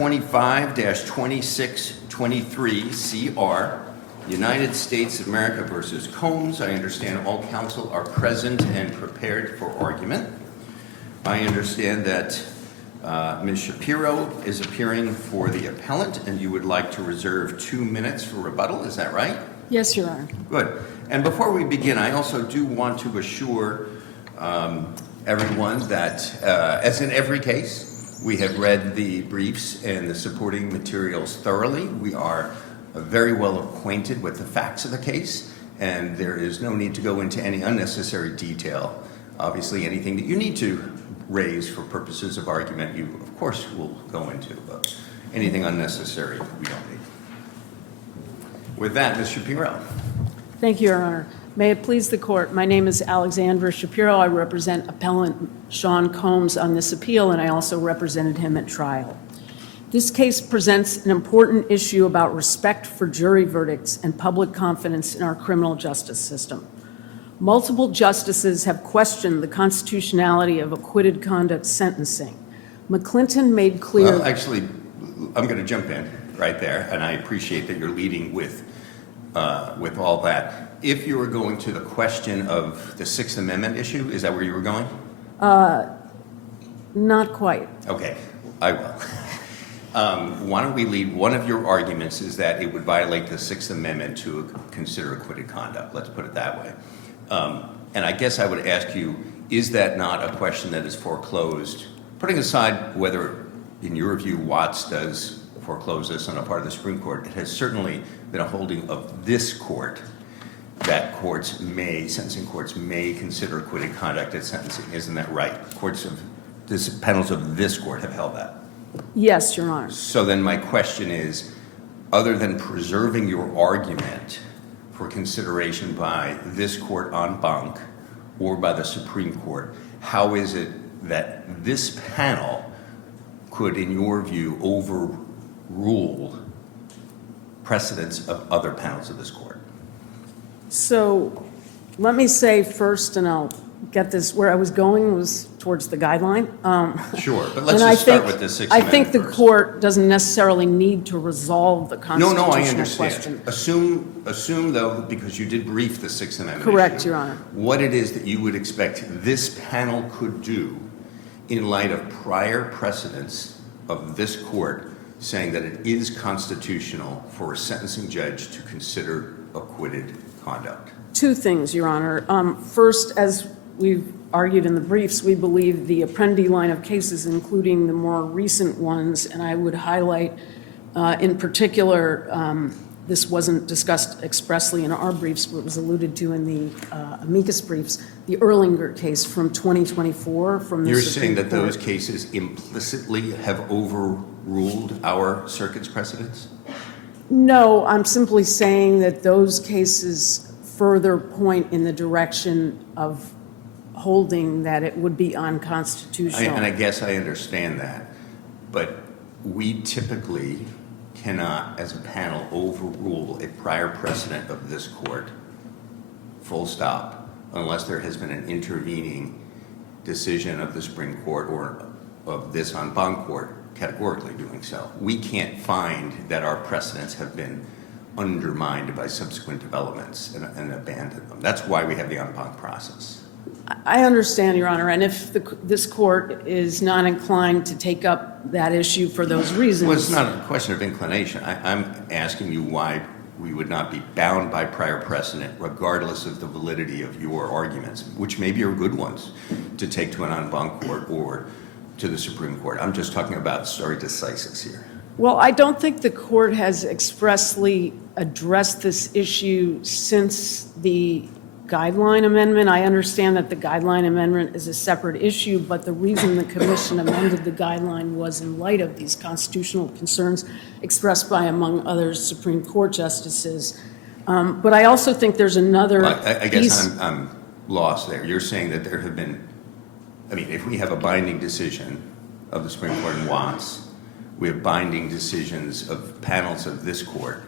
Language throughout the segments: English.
25-2623 CR, United States of America versus Combs. I understand all counsel are present and prepared for argument. I understand that Ms. Shapiro is appearing for the appellant, and you would like to reserve 2 minutes for rebuttal. Is that right? Yes, Your Honor. Good. And before we begin, I also do want to assure everyone that, as in every case, we have read the briefs and the supporting materials thoroughly. We are very well acquainted with the facts of the case, and there is no need to go into any unnecessary detail. Obviously, anything that you need to raise for purposes of argument, you, of course, will go into, but anything unnecessary, we don't need. With that, Ms. Shapiro. Thank you, Your Honor. May it please the Court, my name is Alexandra Shapiro. I represent appellant Sean Combs on this appeal, and I also represented him at trial. This case presents an important issue about respect for jury verdicts and public confidence in our criminal justice system. Multiple justices have questioned the constitutionality of acquitted conduct sentencing. McClinton made clear... Well, actually, I'm going to jump in right there, and I appreciate that you're leading with all that. If you were going to the question of the Sixth Amendment issue, is that where you were going? Not quite. Okay, I will. Why don't we lead? One of your arguments is that it would violate the Sixth Amendment to consider acquitted conduct. Let's put it that way. And I guess I would ask you, is that not a question that is foreclosed? Putting aside whether, in your view, Watts does foreclose this on a part of the Supreme Court, it has certainly been a holding of this court that sentencing courts may consider acquitted conduct at sentencing. Isn't that right? Panels of this court have held that. Yes, Your Honor. So then my question is, other than preserving your argument for consideration by this court en banc or by the Supreme Court, how is it that this panel could, in your view, overrule precedents of other panels of this court? So let me say first, and I'll get this, where I was going was towards the guideline. Sure, but let's just start with the Sixth Amendment. I think the first. Court doesn't necessarily need to resolve the constitutional No, I understand. question. Assume, though, because you did brief the Sixth Amendment Correct, issue, Your Honor. what it is that you would expect this panel could do in light of prior precedents of this court saying that it is constitutional for a sentencing judge to consider acquitted conduct. Two things, Your Honor. First, as we've argued in the briefs, we believe the Apprendi line of cases, including the more recent ones, and I would highlight in particular, this wasn't discussed expressly in our briefs, but was alluded to in the amicus briefs, the Erlinger case from 2024 from the You're Supreme saying that Court. those cases implicitly have overruled our circuit's precedents? No, I'm simply saying that those cases further point in the direction of holding that it would be unconstitutional. And I guess I understand that, but we typically cannot, as a panel, overrule a prior precedent of this court, full stop, unless there has been an intervening decision of the Supreme Court or of this en banc court categorically doing so. We can't find that our precedents have been undermined by subsequent developments and abandoned them. That's why we have the en banc process. I understand, Your Honor, and if this court is not inclined to take up that issue for those reasons... Well, it's not a question of inclination. I'm asking you why we would not be bound by prior precedent, regardless of the validity of your arguments, which maybe are good ones, to take to an en banc court or to the Supreme Court. I'm just talking about stare decisis here. Well, I don't think the court has expressly addressed this issue since the guideline amendment. I understand that the guideline amendment is a separate issue, but the reason the commission amended the guideline was in light of these constitutional concerns expressed by, among others, Supreme Court justices. But I also think there's another I guess I'm lost there. You're saying that there have been, if we have a binding decision of the Supreme Court in Watts, we have binding decisions of panels of this court,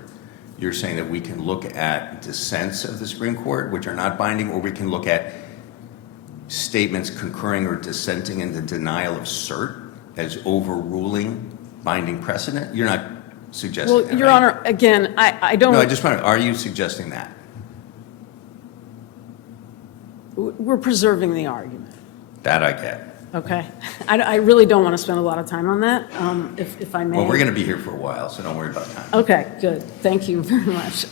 you're saying that we can look at dissents of the Supreme Court, which are not binding, or we can look at statements concurring or dissenting in the denial of cert as overruling binding precedent? You're not suggesting that, Well, Your right? Honor, again, I don't. No, I just want to, are you suggesting that? We're preserving the argument, That I get. okay? I really don't want to spend a lot of time on that, if I may. Well, we're going to be here for a while, so don't worry about time. Okay, good. Thank you very much.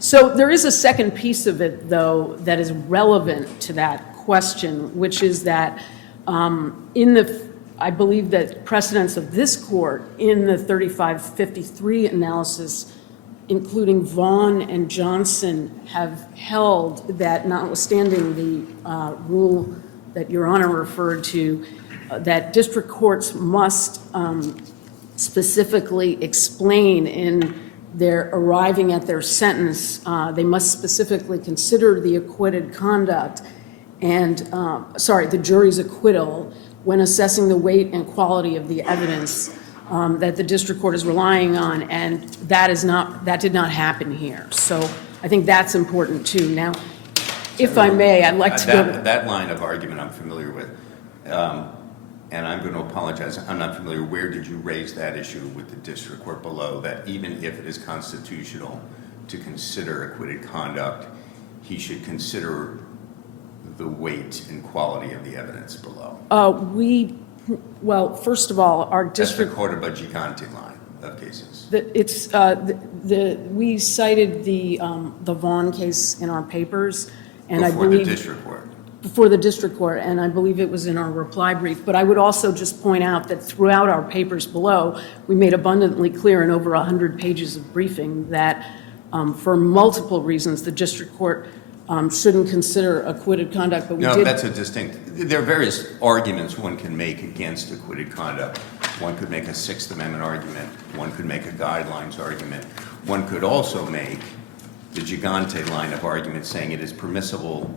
So there is a second piece of it, though, that is relevant to that question, which is that I believe that precedents of this court in the 3553 analysis, including Vaughn and Johnson, have held that notwithstanding the rule that Your Honor referred to, that district courts must specifically explain in their arriving at their sentence, they must specifically consider the acquitted conduct and, the jury's acquittal when assessing the weight and quality of the evidence that the district court is relying on, and that did not happen here. So I think that's important too. Now, if I may, I'd like to go to... That line of argument I'm familiar with, and I'm going to apologize, I'm not familiar. Where did you raise that issue with the district court below, that even if it is constitutional to consider acquitted conduct, he should consider the weight and quality of the evidence below? Well, first of all, our That's the district... Cordoba Gigante line of cases. We cited the Vaughn case in our papers, and I Before believe... the district court. Before the district court, and I believe it was in our reply brief. But I would also just point out that throughout our papers below, we made abundantly clear in over 100 pages of briefing that for multiple reasons, the district court shouldn't consider acquitted conduct, but we did... No, that's a distinct... There are various arguments one can make against acquitted conduct. One could make a Sixth Amendment argument. One could make a guidelines argument. One could also make the Gigante line of argument saying it is permissible,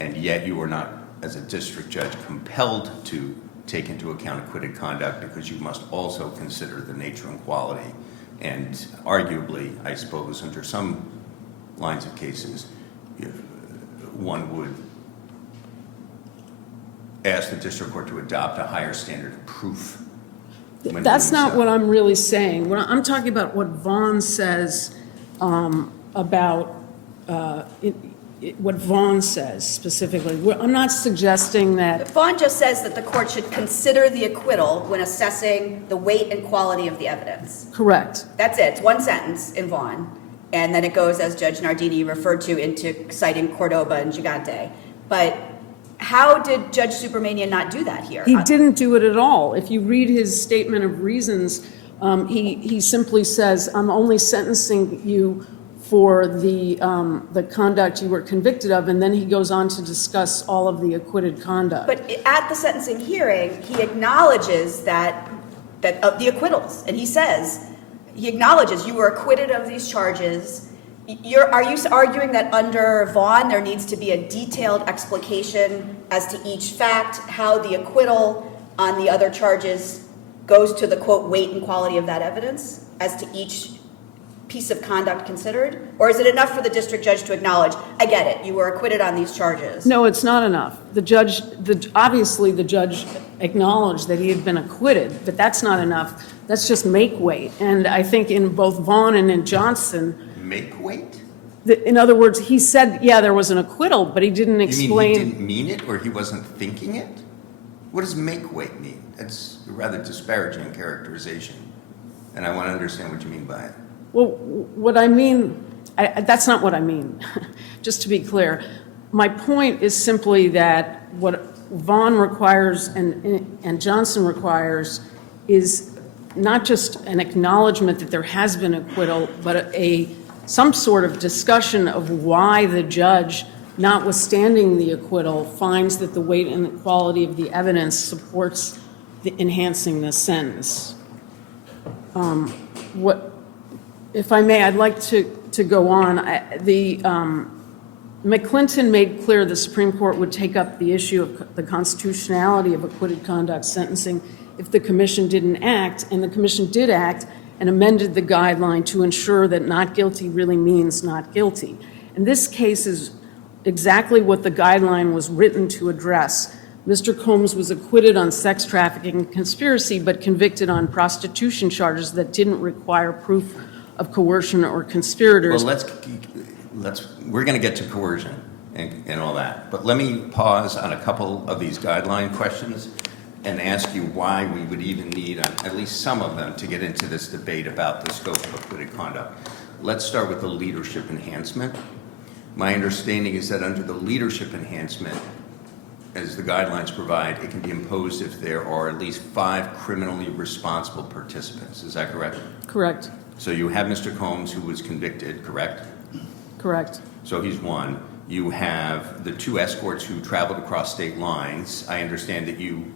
and yet you are not, as a district judge, compelled to take into account acquitted conduct because you must also consider the nature and quality. And arguably, I suppose, under some lines of cases, one would ask the district court to adopt a higher standard of proof. That's not what I'm really saying. I'm talking about what Vaughn says about... what Vaughn says specifically. I'm not suggesting that... Vaughn just says that the court should consider the acquittal when assessing the weight and quality of the evidence. Correct. That's it. It's one sentence in Vaughn. And then it goes, as Judge Nardini referred to, into citing Cordoba and Gigante. But how did Judge Supermania not do that here? He didn't do it at all. If you read his statement of reasons, he simply says, I'm only sentencing you for the conduct you were convicted of, and then he goes on to discuss all of the acquitted conduct. But at the sentencing hearing, he acknowledges that the acquittals, and he says, he acknowledges you were acquitted of these charges. Are you arguing that under Vaughn there needs to be a detailed explication as to each fact, how the acquittal on the other charges goes to the, quote, weight and quality of that evidence as to each piece of conduct considered? Or is it enough for the district judge to acknowledge, I get it, you were acquitted on these charges? No, it's not enough. Obviously the judge acknowledged that he had been acquitted, but that's not enough. That's just make weight. And I think in both Vaughn and in Johnson... Make weight? In other words, he said, yeah, there was an acquittal, but he didn't explain... You mean he didn't mean it, or he wasn't thinking it? What does make weight mean? That's a rather disparaging characterization, and I want to understand what you mean by it. Well, what I mean, that's not what I mean, just to be clear. My point is simply that what Vaughn requires and Johnson requires is not just an acknowledgement that there has been acquittal, but some sort of discussion of why the judge, notwithstanding the acquittal, finds that the weight and the quality of the evidence supports enhancing the sentence. If I may, I'd like to go on. McClinton made clear the Supreme Court would take up the issue of the constitutionality of acquitted conduct sentencing if the commission didn't act, and the commission did act and amended the guideline to ensure that not guilty really means not guilty. And this case is exactly what the guideline was written to address. Mr. Combs was acquitted on sex trafficking and conspiracy, but convicted on prostitution charges that didn't require proof of coercion or conspirators. Well, we're going to get to coercion and all that. But let me pause on a couple of these guideline questions and ask you why we would even need at least some of them to get into this debate about the scope of acquitted conduct. Let's start with the leadership enhancement. My understanding is that under the leadership enhancement, as the guidelines provide, it can be imposed if there are at least 5 criminally responsible participants. Is that correct? Correct. So you have Mr. Combs, who was convicted, correct? Correct. So he's one. You have the 2 escorts who traveled across state lines. I understand that you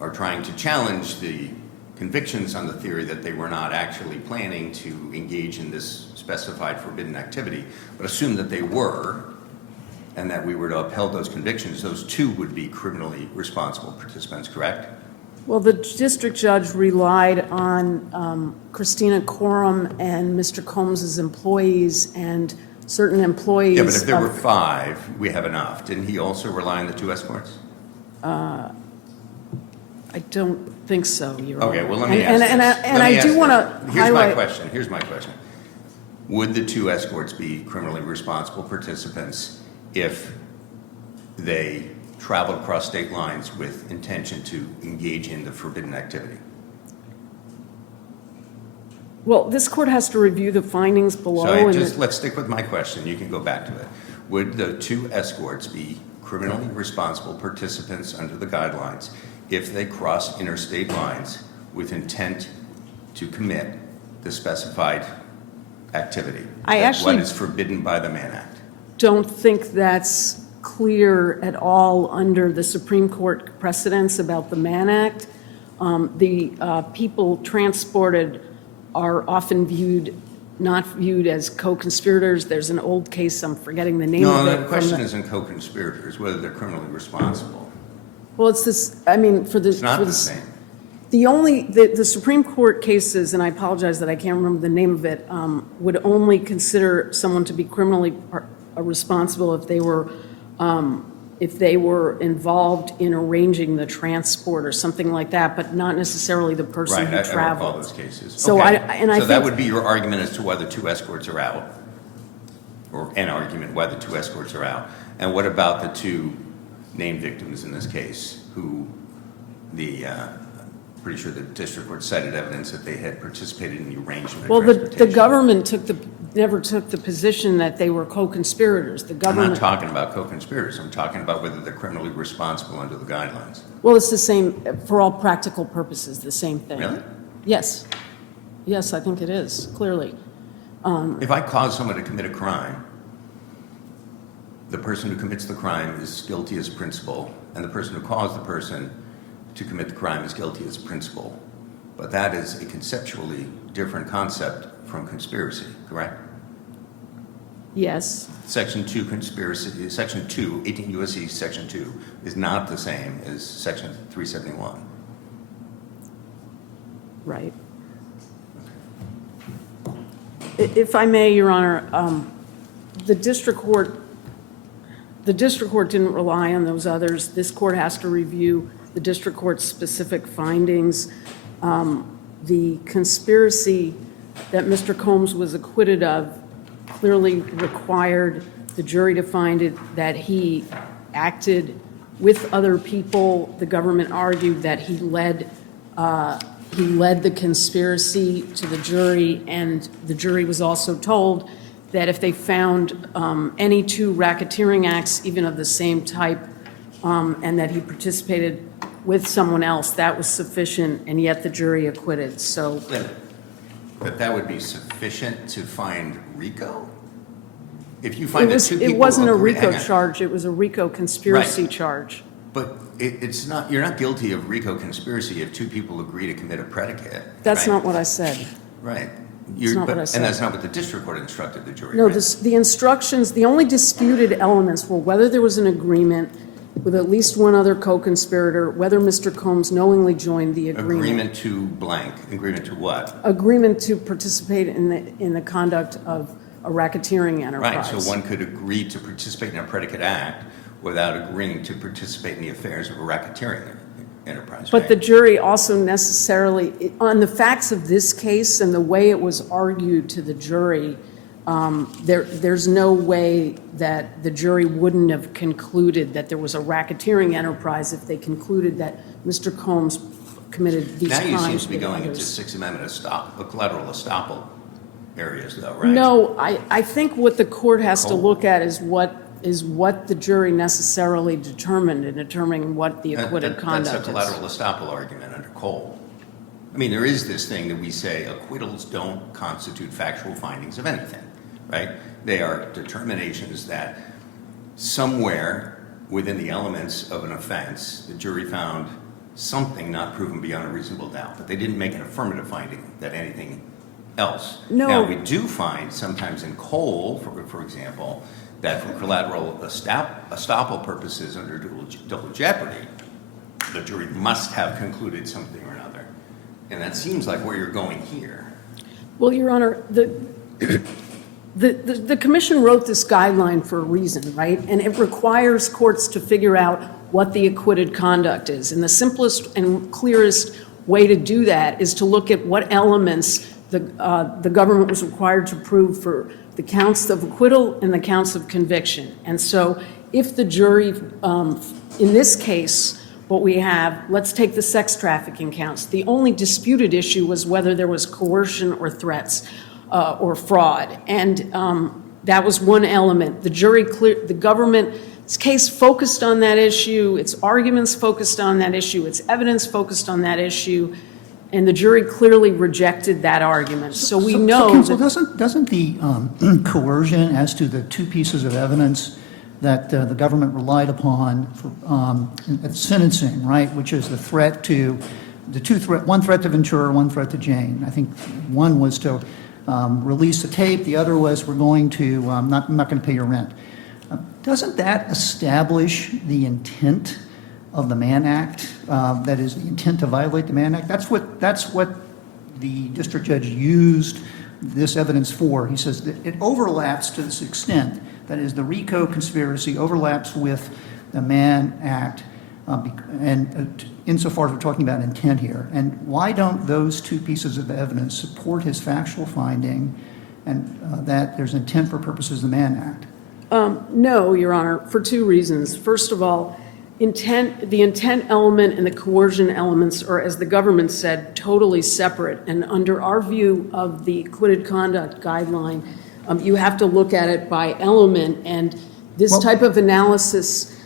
are trying to challenge the convictions on the theory that they were not actually planning to engage in this specified forbidden activity, but assume that they were, and that we were to upheld those convictions. Those 2 would be criminally responsible participants, correct? Well, the district judge relied on Christina Coram and Mr. Combs's employees and certain employees. Yeah, but if there were 5, we have enough. Didn't he also rely on the 2 escorts? I don't think so, Your Honor. Okay, well, let me ask And I do want to highlight. Here's my question. Would the 2 escorts be criminally responsible participants if they traveled across state lines with intention to engage in the forbidden activity? Well, this court has to review the findings below. Let's stick with my question. You can go back to it. Would the 2 escorts be criminally responsible participants under the guidelines if they cross interstate lines with intent to commit the specified activity? What is forbidden by the Mann Act? Don't think that's clear at all under the Supreme Court precedents about the Mann Act. The people transported are often not viewed as co-conspirators. There's an old case, I'm forgetting the name of it. No, the question isn't co-conspirators, whether they're criminally responsible. Well, it's this, I mean, It's not the same. The Supreme Court cases, and I apologize that I can't remember the name of it, would only consider someone to be criminally responsible if they were involved in arranging the transport or something like that, but not necessarily the person who I traveled. recall those cases. So Okay. I that think would be your argument as to whether 2 escorts are out, or an argument whether 2 escorts are out. And what about the 2 named victims in this case, who pretty sure the district court cited evidence that they had participated in the arrangement of Well, the transportation? government never took the position that they were co-conspirators. The I'm government. not talking about co-conspirators. I'm talking about whether they're criminally responsible under the guidelines. Well, it's the same, for all practical purposes, the same thing. Really? Yes. Yes, I think it is, clearly. If I cause someone to commit a crime, the person who commits the crime is guilty as principal, and the person who caused the person to commit the crime is guilty as principal. But that is a conceptually different concept from conspiracy, correct? Yes. Section 2 conspiracy, Section 2, 18 U.S.C. Section 2 is not the same as Section 371. Right. If I may, Your Honor, the district court didn't rely on those others. This court has to review the district court's specific findings. The conspiracy that Mr. Combs was acquitted of clearly required the jury to find that he acted with other people. The government argued that he led the conspiracy to the jury, and the jury was also told that if they found any 2 racketeering acts, even of the same type, and that he participated with someone else, that was sufficient, and yet the jury acquitted. So, But that would be sufficient to find RICO? If you find that 2 people... it wasn't a agree- RICO charge, it was a RICO conspiracy Right. charge. But it's not, you're not guilty of RICO conspiracy if 2 people agree to commit a predicate. That's right? not what I said. Right. not what I said. And that's not what the district court instructed the jury. No, right? the instructions, the only disputed elements were whether there was an agreement with at least one other co-conspirator, whether Mr. Combs knowingly joined the agreement. Agreement to blank. Agreement to what? Agreement to participate in the conduct of a racketeering enterprise. Right, so one could agree to participate in a predicate act without agreeing to participate in the affairs of a racketeering enterprise. But right? the jury also necessarily, on the facts of this case and the way it was argued to the jury, there's no way that the jury wouldn't have concluded that there was a racketeering enterprise if they concluded that Mr. Combs committed these crimes. Now you seem to be with going into others. Sixth Amendment collateral estoppel areas, though, right? No, I think what the court has to look at is what the jury necessarily determined in determining what the acquitted conduct is. That's a collateral estoppel argument under Cole. I mean, there is this thing that we say acquittals don't constitute factual findings of anything, right? They are determinations that somewhere within the elements of an offense, the jury found something not proven beyond a reasonable doubt, but they didn't make an affirmative finding that anything else. No. Now, we do find sometimes in Cole, for example, that for collateral estoppel purposes under double jeopardy, the jury must have concluded something or another. And that seems like where you're going here. Well, Your Honor, the commission wrote this guideline for a reason, right? And it requires courts to figure out what the acquitted conduct is. And the simplest and clearest way to do that is to look at what elements the government was required to prove for the counts of acquittal and the counts of conviction. And so if the jury, in this case, what we have, let's take the sex trafficking counts. The only disputed issue was whether there was coercion or threats or fraud. And that was one element. The government's case focused on that issue, its arguments focused on that issue, its evidence focused on that issue, and the jury clearly rejected that argument. So we know counsel, that... doesn't the coercion as to the two pieces of evidence that the government relied upon for, at sentencing, right, which is the threat to, one threat to Ventura, one threat to Jane. I think one was to release the tape, the other was we're going to, I'm not going to pay your rent. Doesn't that establish the intent of the Mann Act, that is the intent to violate the Mann Act? That's what the district judge used this evidence for. He says that it overlaps to this extent, that is the RICO conspiracy overlaps with the Mann Act, and insofar as we're talking about intent here. And why don't those two pieces of evidence support his factual finding and that there's intent for purposes of the Mann Act? No, Your Honor, for two reasons. First of all, the intent element and the coercion elements are, as the government said, totally separate. And under our view of the acquitted conduct guideline, you have to look at it by element. And this type of analysis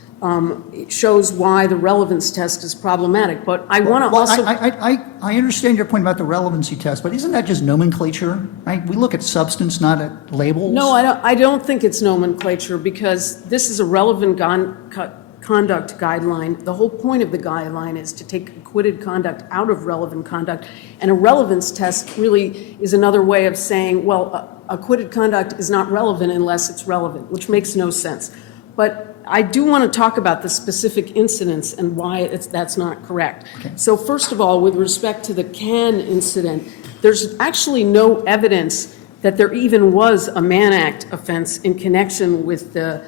shows why the relevance test is problematic. But I want to also... I understand your point about the relevancy test, but isn't that just nomenclature, right? We look at substance, not at labels. No, I don't think it's nomenclature, because this is a relevant conduct guideline. The whole point of the guideline is to take acquitted conduct out of relevant conduct. And a relevance test really is another way of saying, well, acquitted conduct is not relevant unless it's relevant, which makes no sense. But I do want to talk about the specific incidents and why that's not correct. Okay. So first of all, with respect to the Cannes incident, there's actually no evidence that there even was a Mann Act offense in connection with the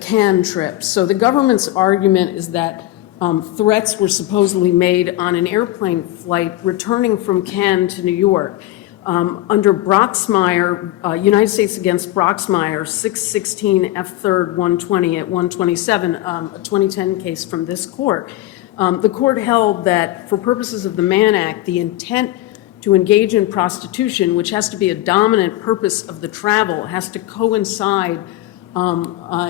Cannes trip. So the government's argument is that threats were supposedly made on an airplane flight returning from Cannes to New York. Under Broxmire, United States against Broxmire, 616 F3rd 120 at 127, a 2010 case from this court, the court held that for purposes of the Mann Act, the intent to engage in prostitution, which has to be a dominant purpose of the travel, has to coincide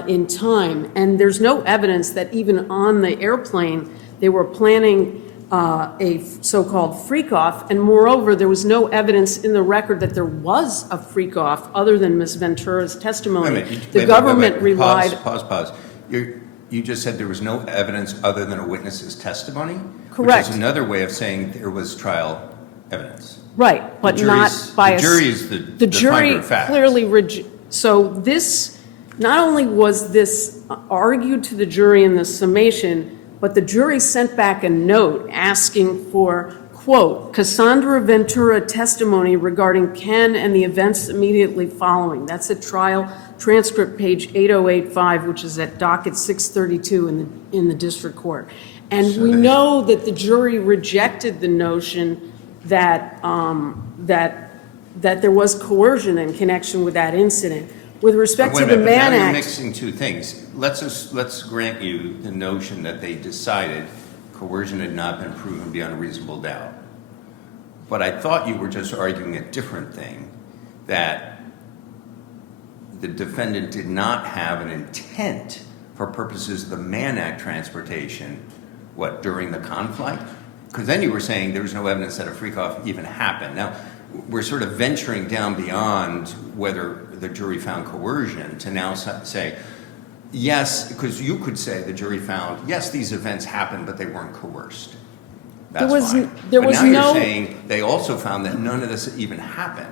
in time. And there's no evidence that even on the airplane they were planning a so-called freak-off, and moreover, there was no evidence in the record that there was a freak-off other than Ms. Ventura's testimony. The government relied... Pause. You just said there was no evidence other than a witness's testimony? Correct. Which is another way of saying there was trial evidence. Right, but not by the jury is the jury finder of facts. clearly... So this, not only was this argued to the jury in the summation, but the jury sent back a note asking for quote, Cassandra Ventura testimony regarding Ken and the events immediately following. That's at trial transcript page 8085, which is at docket 632 in the district court. And we know that the jury rejected the notion that, that there was coercion in connection with that incident. With respect to the Mann Now you're Act. mixing two things. Let's grant you the notion that they decided coercion had not been proven beyond a reasonable doubt. But I thought you were just arguing a different thing, that the defendant did not have an intent for purposes of the Mann Act transportation, during the conflict? Because then you were saying there was no evidence that a freak-off even happened. Now, we're sort of venturing down beyond whether the jury found coercion to now say, yes, because you could say the jury found, yes, these events happened, but they weren't coerced. That's fine. There but was now no, you're saying they also found that none of this even happened.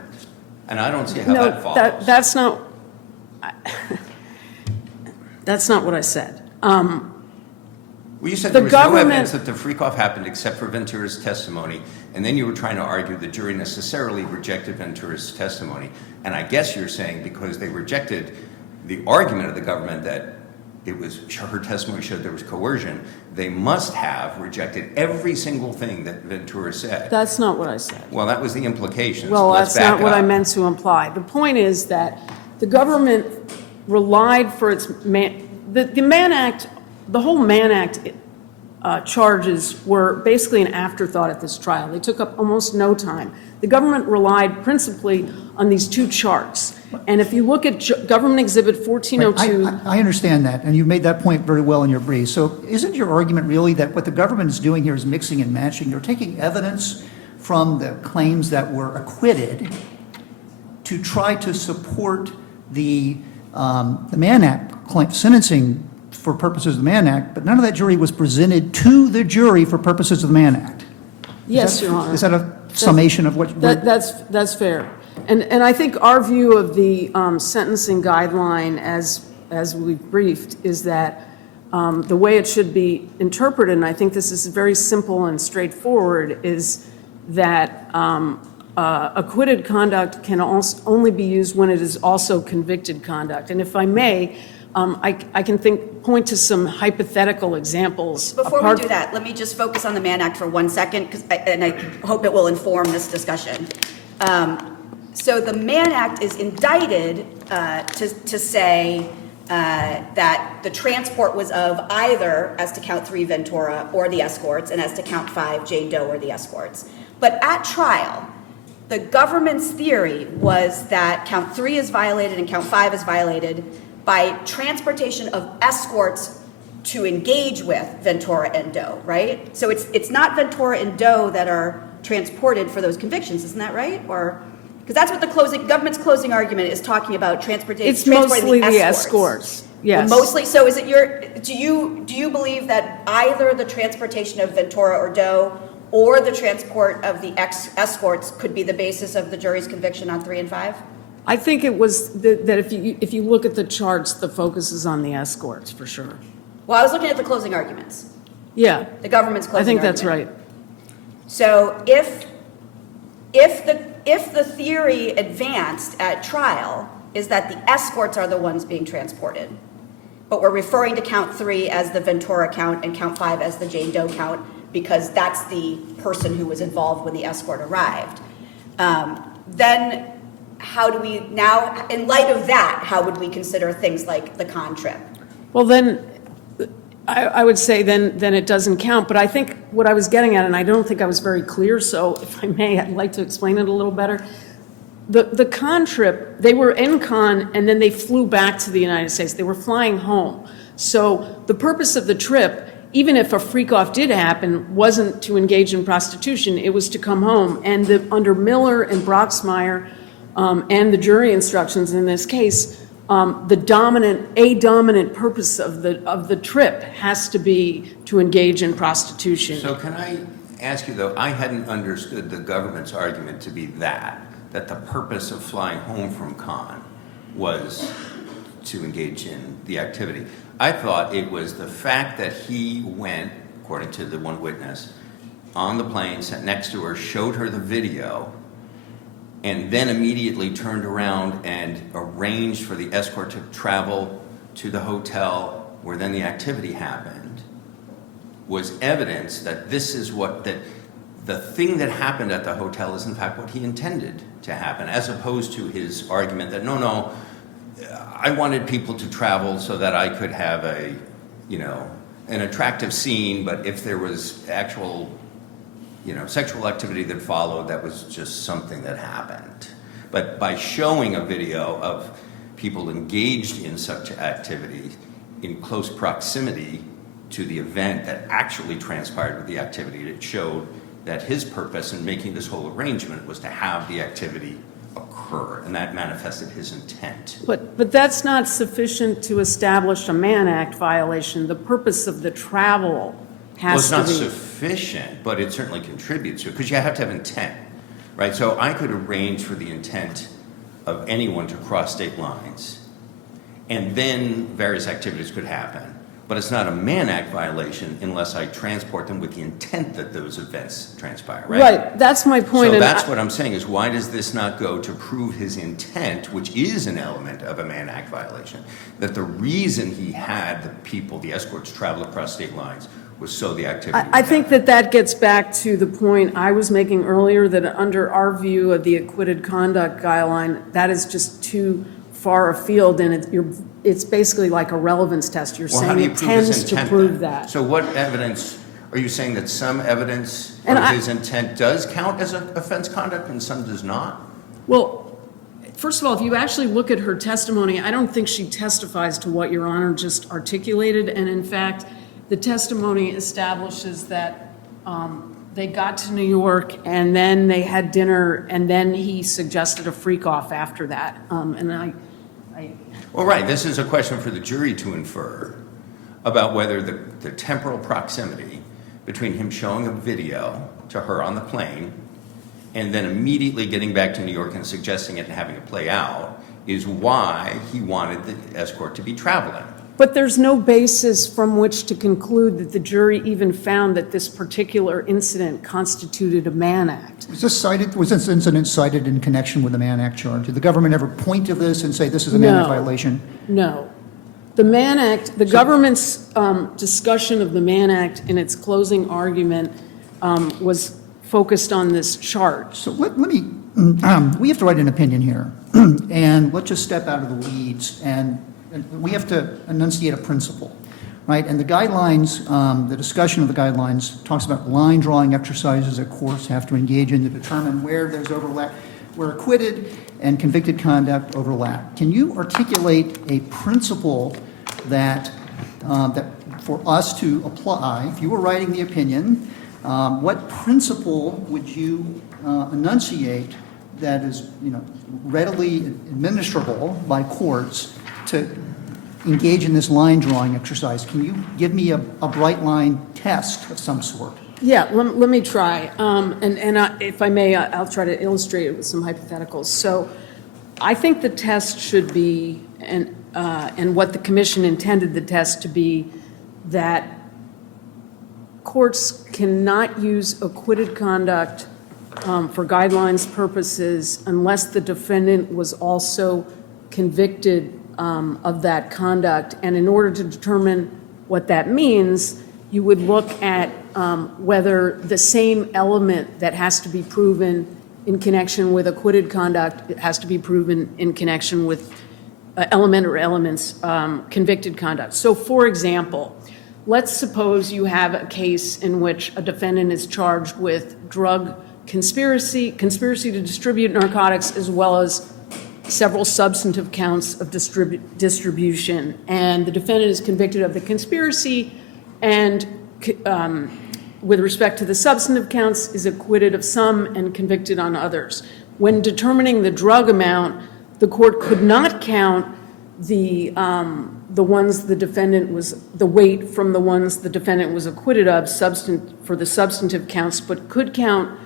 And I don't see how no, that follows. that's not, that's not what I said. Well, you said The there was no government- evidence that the freak-off happened except for Ventura's testimony, and then you were trying to argue the jury necessarily rejected Ventura's testimony. And I guess you're saying because they rejected the argument of the government that her testimony showed there was coercion, they must have rejected every single thing that Ventura said. That's not what I said. Well, that was the implication. Well, so let's that's not back what I up. meant to imply. The point is that the government relied for its, the Mann Act, the whole Mann Act charges were basically an afterthought at this trial. They took up almost no time. The government relied principally on these two charts. And if you look at Government Exhibit 1402. I understand that, and you made that point very well in your brief. So isn't your argument really that what the government is doing here is mixing and matching? They're taking evidence from the claims that were acquitted to try to support the Mann Act sentencing for purposes of the Mann Act, but none of that jury was presented to the jury for purposes of the Mann Act. Yes, Your Honor. Is that a summation of what? That's fair. And I think our view of the sentencing guideline as we've briefed is that the way it should be interpreted, and I think this is very simple and straightforward, is that acquitted conduct can only be used when it is also convicted conduct. And if I may, I can point to some hypothetical examples. Before we do that, let me just focus on the Mann Act for 1 second, and I hope it will inform this discussion. So the Mann Act is indicted to say that the transport was of either, as to count 3, Ventura, or the escorts, and as to count 5, Jane Doe or the escorts. But at trial, the government's theory was that count 3 is violated and count 5 is violated by transportation of escorts to engage with Ventura and Doe, right? So it's not Ventura and Doe that are transported for those convictions, isn't that right? Or because that's what the government's closing argument is talking about, transporting. It's mostly the escorts. Yes. Well, mostly. So is it do you believe that either the transportation of Ventura or Doe or the transport of the escorts could be the basis of the jury's conviction on 3 and 5? I think it was that if you look at the charts, the focus is on the escorts for sure. Well, I was looking at the closing arguments. Yeah. The government's closing I think argument. that's right. So if the theory advanced at trial is that the escorts are the ones being transported, but we're referring to count 3 as the Ventura count and count 5 as the Jane Doe count because that's the person who was involved when the escort arrived, then how do we now, in light of that, how would we consider things like the con trip? Well, then I would say then it doesn't count. But I think what I was getting at, and I don't think I was very clear, so if I may, I'd like to explain it a little better. The con trip, they were in con and then they flew back to the United States. They were flying home. So the purpose of the trip, even if a freak-off did happen, wasn't to engage in prostitution. It was to come home. And under Miller and Broxmire and the jury instructions in this case, the dominant purpose of the trip has to be to engage in prostitution. So can I ask you, though, I hadn't understood the government's argument to be that the purpose of flying home from con was to engage in the activity. I thought it was the fact that he went, according to the one witness, on the plane, sat next to her, showed her the video, and then immediately turned around and arranged for the escort to travel to the hotel where then the activity happened, was evidence that this is what, that the thing that happened at the hotel is in fact what he intended to happen, as opposed to his argument that, no, I wanted people to travel so that I could have a, an attractive scene, but if there was actual, sexual activity that followed, that was just something that happened. But by showing a video of people engaged in such activity in close proximity to the event that actually transpired with the activity, it showed that his purpose in making this whole arrangement was to have the activity occur, and that manifested his intent. But that's not sufficient to establish a Mann Act violation. The purpose of the travel has to be... Well, it's not sufficient, but it certainly contributes to it, because you have to have intent, right? So I could arrange for the intent of anyone to cross state lines, and then various activities could happen. But it's not a Mann Act violation unless I transport them with the intent that those events transpire, right? Right, that's my point. So that's what I'm saying, is why does this not go to prove his intent, which is an element of a Mann Act violation, that the reason he had the people, the escorts, travel across state lines was so the activity would I think happen. that gets back to the point I was making earlier, that under our view of the acquitted conduct guideline, that is just too far afield, and it's basically like a relevance test. You're Well, how saying do you it prove his tends to intent prove then? that. So what evidence, are you saying that some evidence And of I- his intent does count as an offense conduct and some does not? Well, first of all, if you actually look at her testimony, I don't think she testifies to what Your Honor just articulated, and in fact, the testimony establishes that they got to New York and then they had dinner and then he suggested a freak off after that. Well, right, this is a question for the jury to infer about whether the temporal proximity between him showing a video to her on the plane and then immediately getting back to New York and suggesting it and having it play out is why he wanted the escort to be traveling. But there's no basis from which to conclude that the jury even found that this particular incident constituted a Mann Act. Was this incident cited in connection with the Mann Act charge? Did the government ever point to this and say this is a Mann Act No. violation? No. The Mann Act, the government's discussion of the Mann Act in its closing argument was focused on this charge. So let me, we have to write an opinion here, and let's just step out of the weeds, and we have to enunciate a principle, right? And the guidelines, the discussion of the guidelines talks about line drawing exercises that courts have to engage in to determine where there's overlap, where acquitted and convicted conduct overlap. Can you articulate a principle that for us to apply, if you were writing the opinion, what principle would you enunciate that is, readily administrable by courts to engage in this line drawing exercise? Can you give me a bright line test of some sort? Yeah, let me try. If I may, I'll try to illustrate it with some hypotheticals. So I think the test should be, and what the commission intended the test to be, that courts cannot use acquitted conduct for guidelines purposes unless the defendant was also convicted of that conduct. And in order to determine what that means, you would look at whether the same element that has to be proven in connection with acquitted conduct, it has to be proven in connection with element or elements convicted conduct. So for example, let's suppose you have a case in which a defendant is charged with drug conspiracy to distribute narcotics, as well as several substantive counts of distribution. And the defendant is convicted of the conspiracy and with respect to the substantive counts is acquitted of some and convicted on others. When determining the drug amount, the court could not count the ones the defendant was, the weight from the ones the defendant was acquitted of for the substantive counts, but could count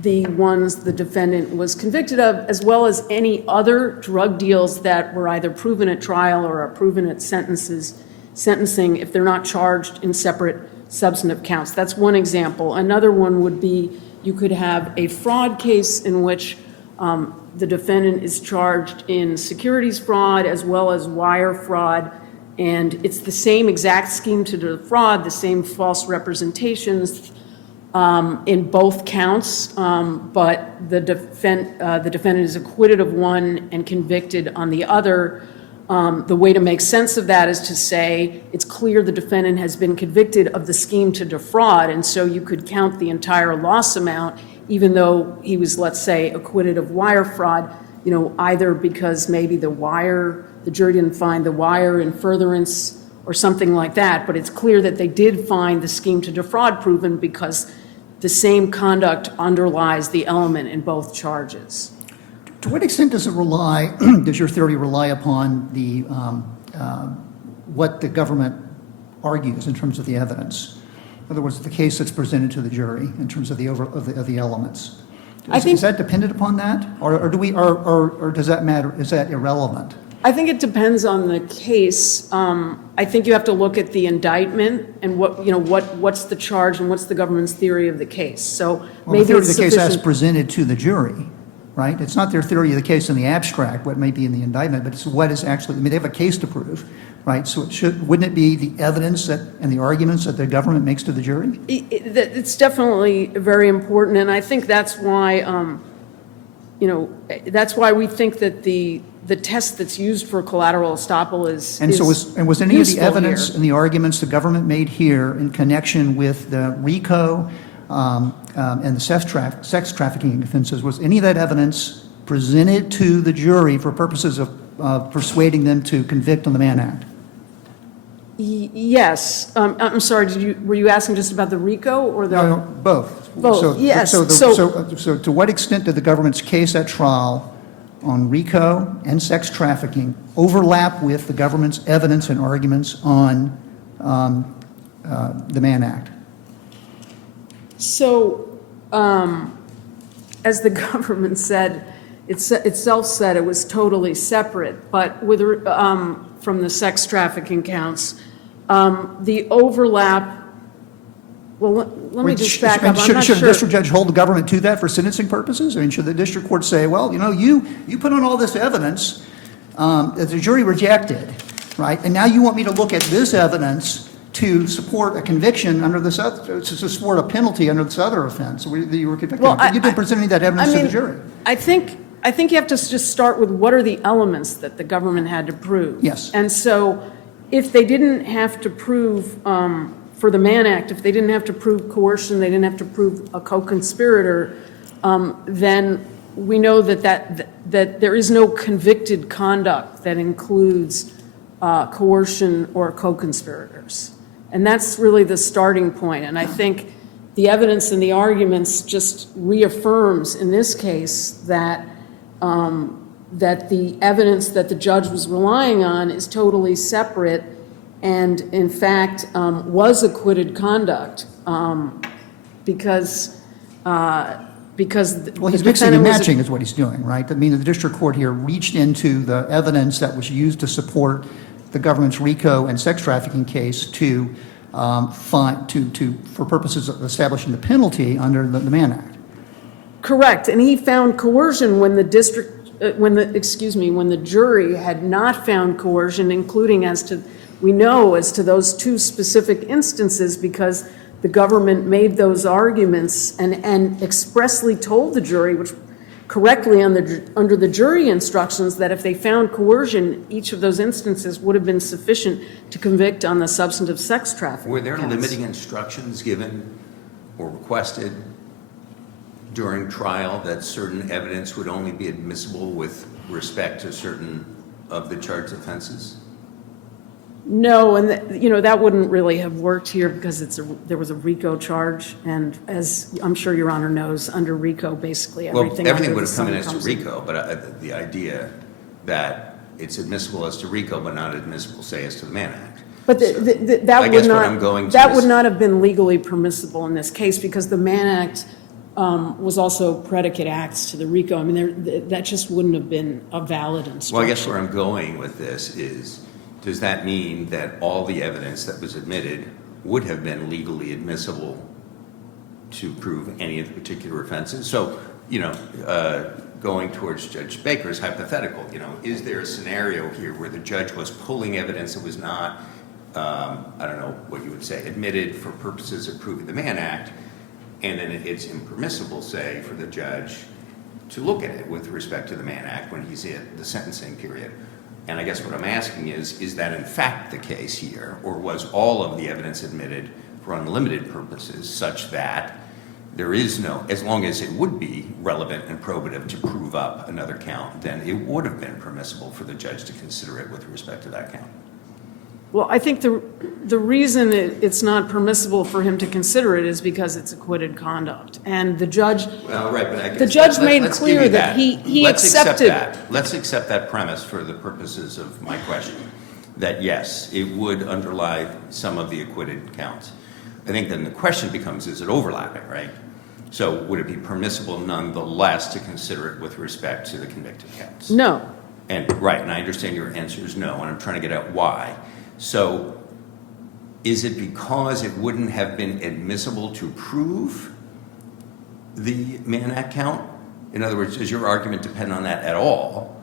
the ones the defendant was convicted of, as well as any other drug deals that were either proven at trial or are proven at sentencing if they're not charged in separate substantive counts. That's one example. Another one would be you could have a fraud case in which the defendant is charged in securities fraud as well as wire fraud, and it's the same exact scheme to defraud, the same false representations in both counts, but the defendant is acquitted of one and convicted on the other. The way to make sense of that is to say it's clear the defendant has been convicted of the scheme to defraud, and so you could count the entire loss amount, even though he was, let's say, acquitted of wire fraud, either because maybe the jury didn't find the wire in furtherance or something like that, but it's clear that they did find the scheme to defraud proven because the same conduct underlies the element in both charges. To what extent does your theory rely upon what the government argues in terms of the evidence? In other words, the case that's presented to the jury in terms of the elements. Is that dependent upon that, or does that matter? Is that irrelevant? I think it depends on the case. I think you have to look at the indictment and what's the charge and what's the government's theory of the case. So maybe the theory it's of the case as sufficient. presented to the jury, right? It's not their theory of the case in the abstract, what may be in the indictment, but it's what is actually. I mean, they have a case to prove, right? So wouldn't it be the evidence and the arguments that the government makes to the jury? It's definitely very important, and I think that's why that's why we think that the test that's used for collateral estoppel is was any of the useful evidence here. and the arguments the government made here in connection with the RICO and the sex trafficking offenses, was any of that evidence presented to the jury for purposes of persuading them to convict on the Mann Act? Yes. I'm sorry, were you asking just about the RICO or the? No, both. Both, yes. So to what extent did the government's case at trial on RICO and sex trafficking overlap with the government's evidence and arguments on the Mann Act? So, as the government said, itself said it was totally separate, but with from the sex trafficking counts, the overlap. Well, let me just back up. I'm not Should a sure. district judge hold the government to that for sentencing purposes? I mean, should the district court say, well, you put on all this evidence that the jury rejected, right? And now you want me to look at this evidence to support a conviction under this other, to support a penalty under this other offense that you were convicted of. But you didn't present any of that evidence to the jury. I think you have to just start with what are the elements that the government had to prove. Yes. And so if they didn't have to prove, for the Mann Act, if they didn't have to prove coercion, they didn't have to prove a co-conspirator, then we know that there is no convicted conduct that includes coercion or co-conspirators. And that's really the starting point. And I think the evidence and the arguments just reaffirms in this case that the evidence that the judge was relying on is totally separate and, in fact, was acquitted conduct because Well, he's mixing and matching is what he's doing, right? I mean, the district court here reached into the evidence that was used to support the government's RICO and sex trafficking case for purposes of establishing the penalty under the Mann Act. Correct, and he found coercion when the jury had not found coercion, including as to those two specific instances, because the government made those arguments and expressly told the jury, which correctly under the jury instructions, that if they found coercion, each of those instances would have been sufficient to convict on the substantive sex trafficking. Were there counts. limiting instructions given or requested during trial that certain evidence would only be admissible with respect to certain of the charged offenses? No, and that wouldn't really have worked here because there was a RICO charge, and as I'm sure Your Honor knows, under RICO, basically everything. Well, everything would have come in as to RICO, but the idea that it's admissible as to RICO but not admissible, say, as to the Mann Act. But I guess what I'm going to that is- would not have been legally permissible in this case because the Mann Act was also predicate acts to the RICO. I mean, that just wouldn't have been a valid instruction. Well, I guess where I'm going with this is, does that mean that all the evidence that was admitted would have been legally admissible to prove any of the particular offenses. So, going towards Judge Baker's hypothetical, is there a scenario here where the judge was pulling evidence that was not, I don't know what you would say, admitted for purposes of proving the Mann Act, and then it's impermissible, say, for the judge to look at it with respect to the Mann Act when he's at the sentencing period? And I guess what I'm asking is that in fact the case here, or was all of the evidence admitted for unlimited purposes such that there is no, as long as it would be relevant and probative to prove up another count, then it would have been permissible for the judge to consider it with respect to that count? Well, I think the reason it's not permissible for him to consider it is because it's acquitted conduct. And the judge, Well, right, but I guess the judge made let's clear give you that he Let's accepted. accept that. Let's accept that premise for the purposes of my question, that yes, it would underlie some of the acquitted counts. I think then the question becomes, is it overlapping, right? So would it be permissible nonetheless to consider it with respect to the convicted counts? No. And right, and I understand your answer is no, and I'm trying to get at why. So is it because it wouldn't have been admissible to prove the Mann Act count? In other words, does your argument depend on that at all?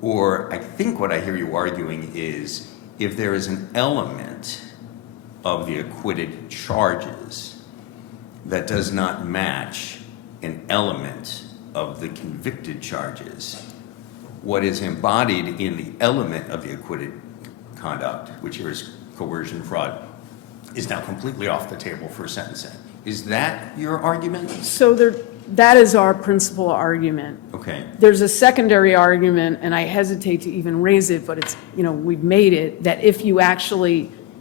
Or I think what I hear you arguing is if there is an element of the acquitted charges that does not match an element of the convicted charges, what is embodied in the element of the acquitted conduct, which here is coercion, fraud, is now completely off the table for sentencing. Is that your argument? So that is our principal argument. Okay. There's a secondary argument, and I hesitate to even raise it, but it's, we've made it, that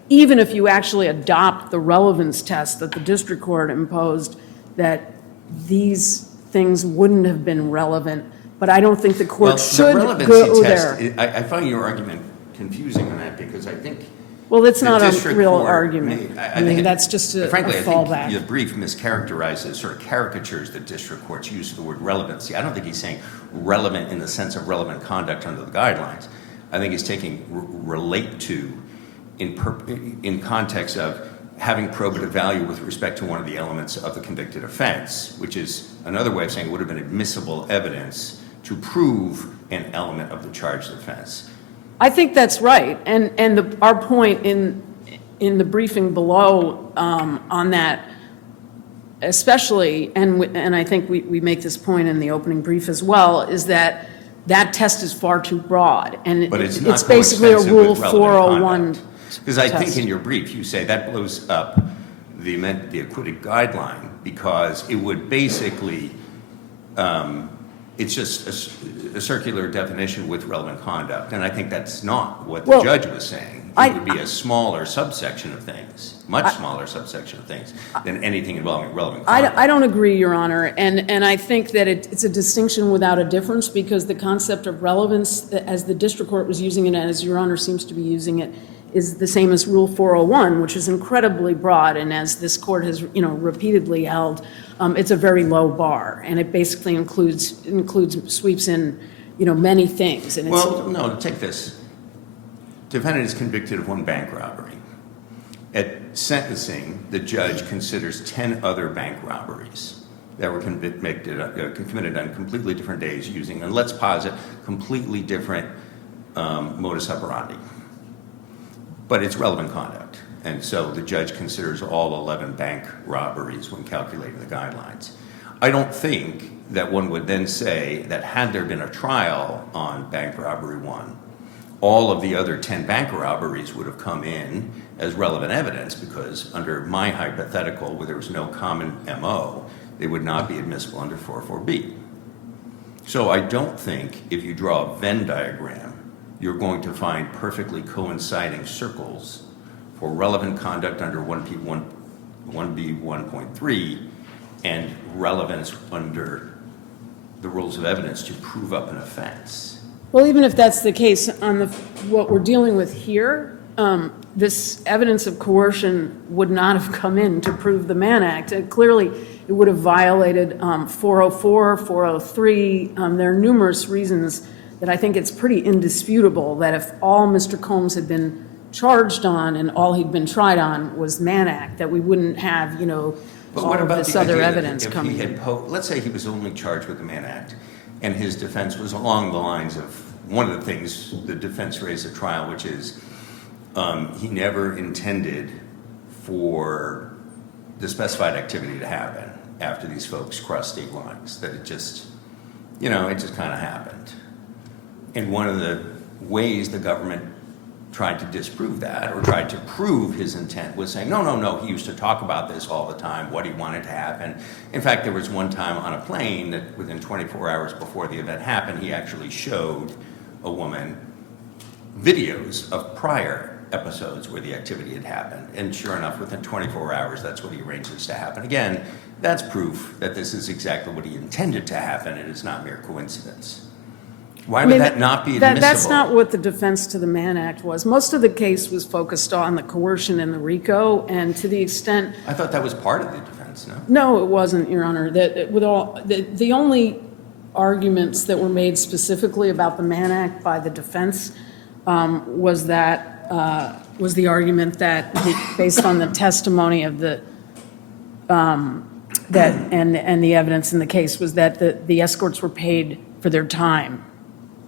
even if you actually adopt the relevance test that the district court imposed, that these things wouldn't have been relevant. But I don't think the court should the relevancy go test, there. I find your argument confusing on that because I think Well, it's the not a district real court argument. I mean, that's just a frankly, I fallback. think the brief mischaracterizes, sort of caricatures the district court's use of the word relevancy. I don't think he's saying relevant in the sense of relevant conduct under the guidelines. I think he's taking relate to in context of having probative value with respect to one of the elements of the convicted offense, which is another way of saying it would have been admissible evidence to prove an element of the charged offense. I think that's right. And our point in the briefing below on that, especially, and I think we make this point in the opening brief as well, is that test is far too broad. And But it's not basically a coextensive Rule with relevant 401 conduct. Because I think test. in your brief, you say that blows up the acquitted guideline because it would basically, it's just a circular definition with relevant conduct. And I think that's not what the judge was saying. It would be a smaller subsection of things, much smaller subsection of things than anything involving relevant conduct. I don't agree, Your Honor, and I think that it's a distinction without a difference because the concept of relevance, as the district court was using it, and as Your Honor seems to be using it, is the same as Rule 401, which is incredibly broad, and as this court has repeatedly held, it's a very low bar, and it basically sweeps in many things. And Well, no, take this. Defendant is convicted of one bank robbery. At sentencing, the judge considers 10 other bank robberies that were committed on completely different days using, and let's posit, completely different modus operandi. But it's relevant conduct. And so the judge considers all 11 bank robberies when calculating the guidelines. I don't think that one would then say that had there been a trial on bank robbery 1, all of the other 10 bank robberies would have come in as relevant evidence because under my hypothetical, where there was no common MO, they would not be admissible under 404B. So I don't think if you draw a Venn diagram, you're going to find perfectly coinciding circles for relevant conduct under 1B1.3 and relevance under the rules of evidence to prove up an offense. Well, even if that's the case, on what we're dealing with here, this evidence of coercion would not have come in to prove the Mann Act. Clearly, it would have violated 404, 403. There are numerous reasons that I think it's pretty indisputable that if all Mr. Combs had been charged on and all he'd been tried on was Mann Act, that we wouldn't have, But all what of about this the other idea that evidence if coming he in. had let's say he was only charged with the Mann Act, and his defense was along the lines of one of the things the defense raised at trial, which is he never intended for the specified activity to happen after these folks crossed state lines, that it just kind of happened. And one of the ways the government tried to disprove that, or tried to prove his intent, was saying, no, he used to talk about this all the time, what he wanted to happen. In fact, there was one time on a plane that within 24 hours before the event happened, he actually showed a woman videos of prior episodes where the activity had happened. And sure enough, within 24 hours, that's what he arranges to happen. Again, that's proof that this is exactly what he intended to happen, and it's not mere coincidence. Why would that not be admissible? That's not what the defense to the Mann Act was. Most of the case was focused on the coercion and the RICO, and to the extent... I thought that was part of the defense, no? No, it wasn't, Your Honor. The only arguments that were made specifically about the Mann Act by the defense was the argument that, based on the testimony of the and the evidence in the case, was that the escorts were paid for their time.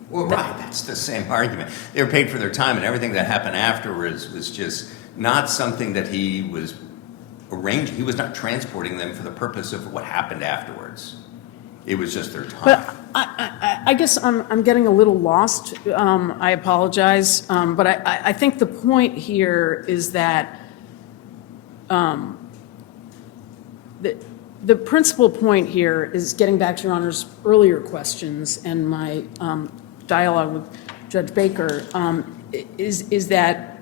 Well, right, that's the same argument. They were paid for their time, and everything that happened afterwards was just not something that he was arranging. He was not transporting them for the purpose of what happened afterwards. It was just their time. But I guess I'm getting a little lost. I apologize. But I think the point here is that the principal point here is, getting back to Your Honor's earlier questions and my dialogue with Judge Baker, is that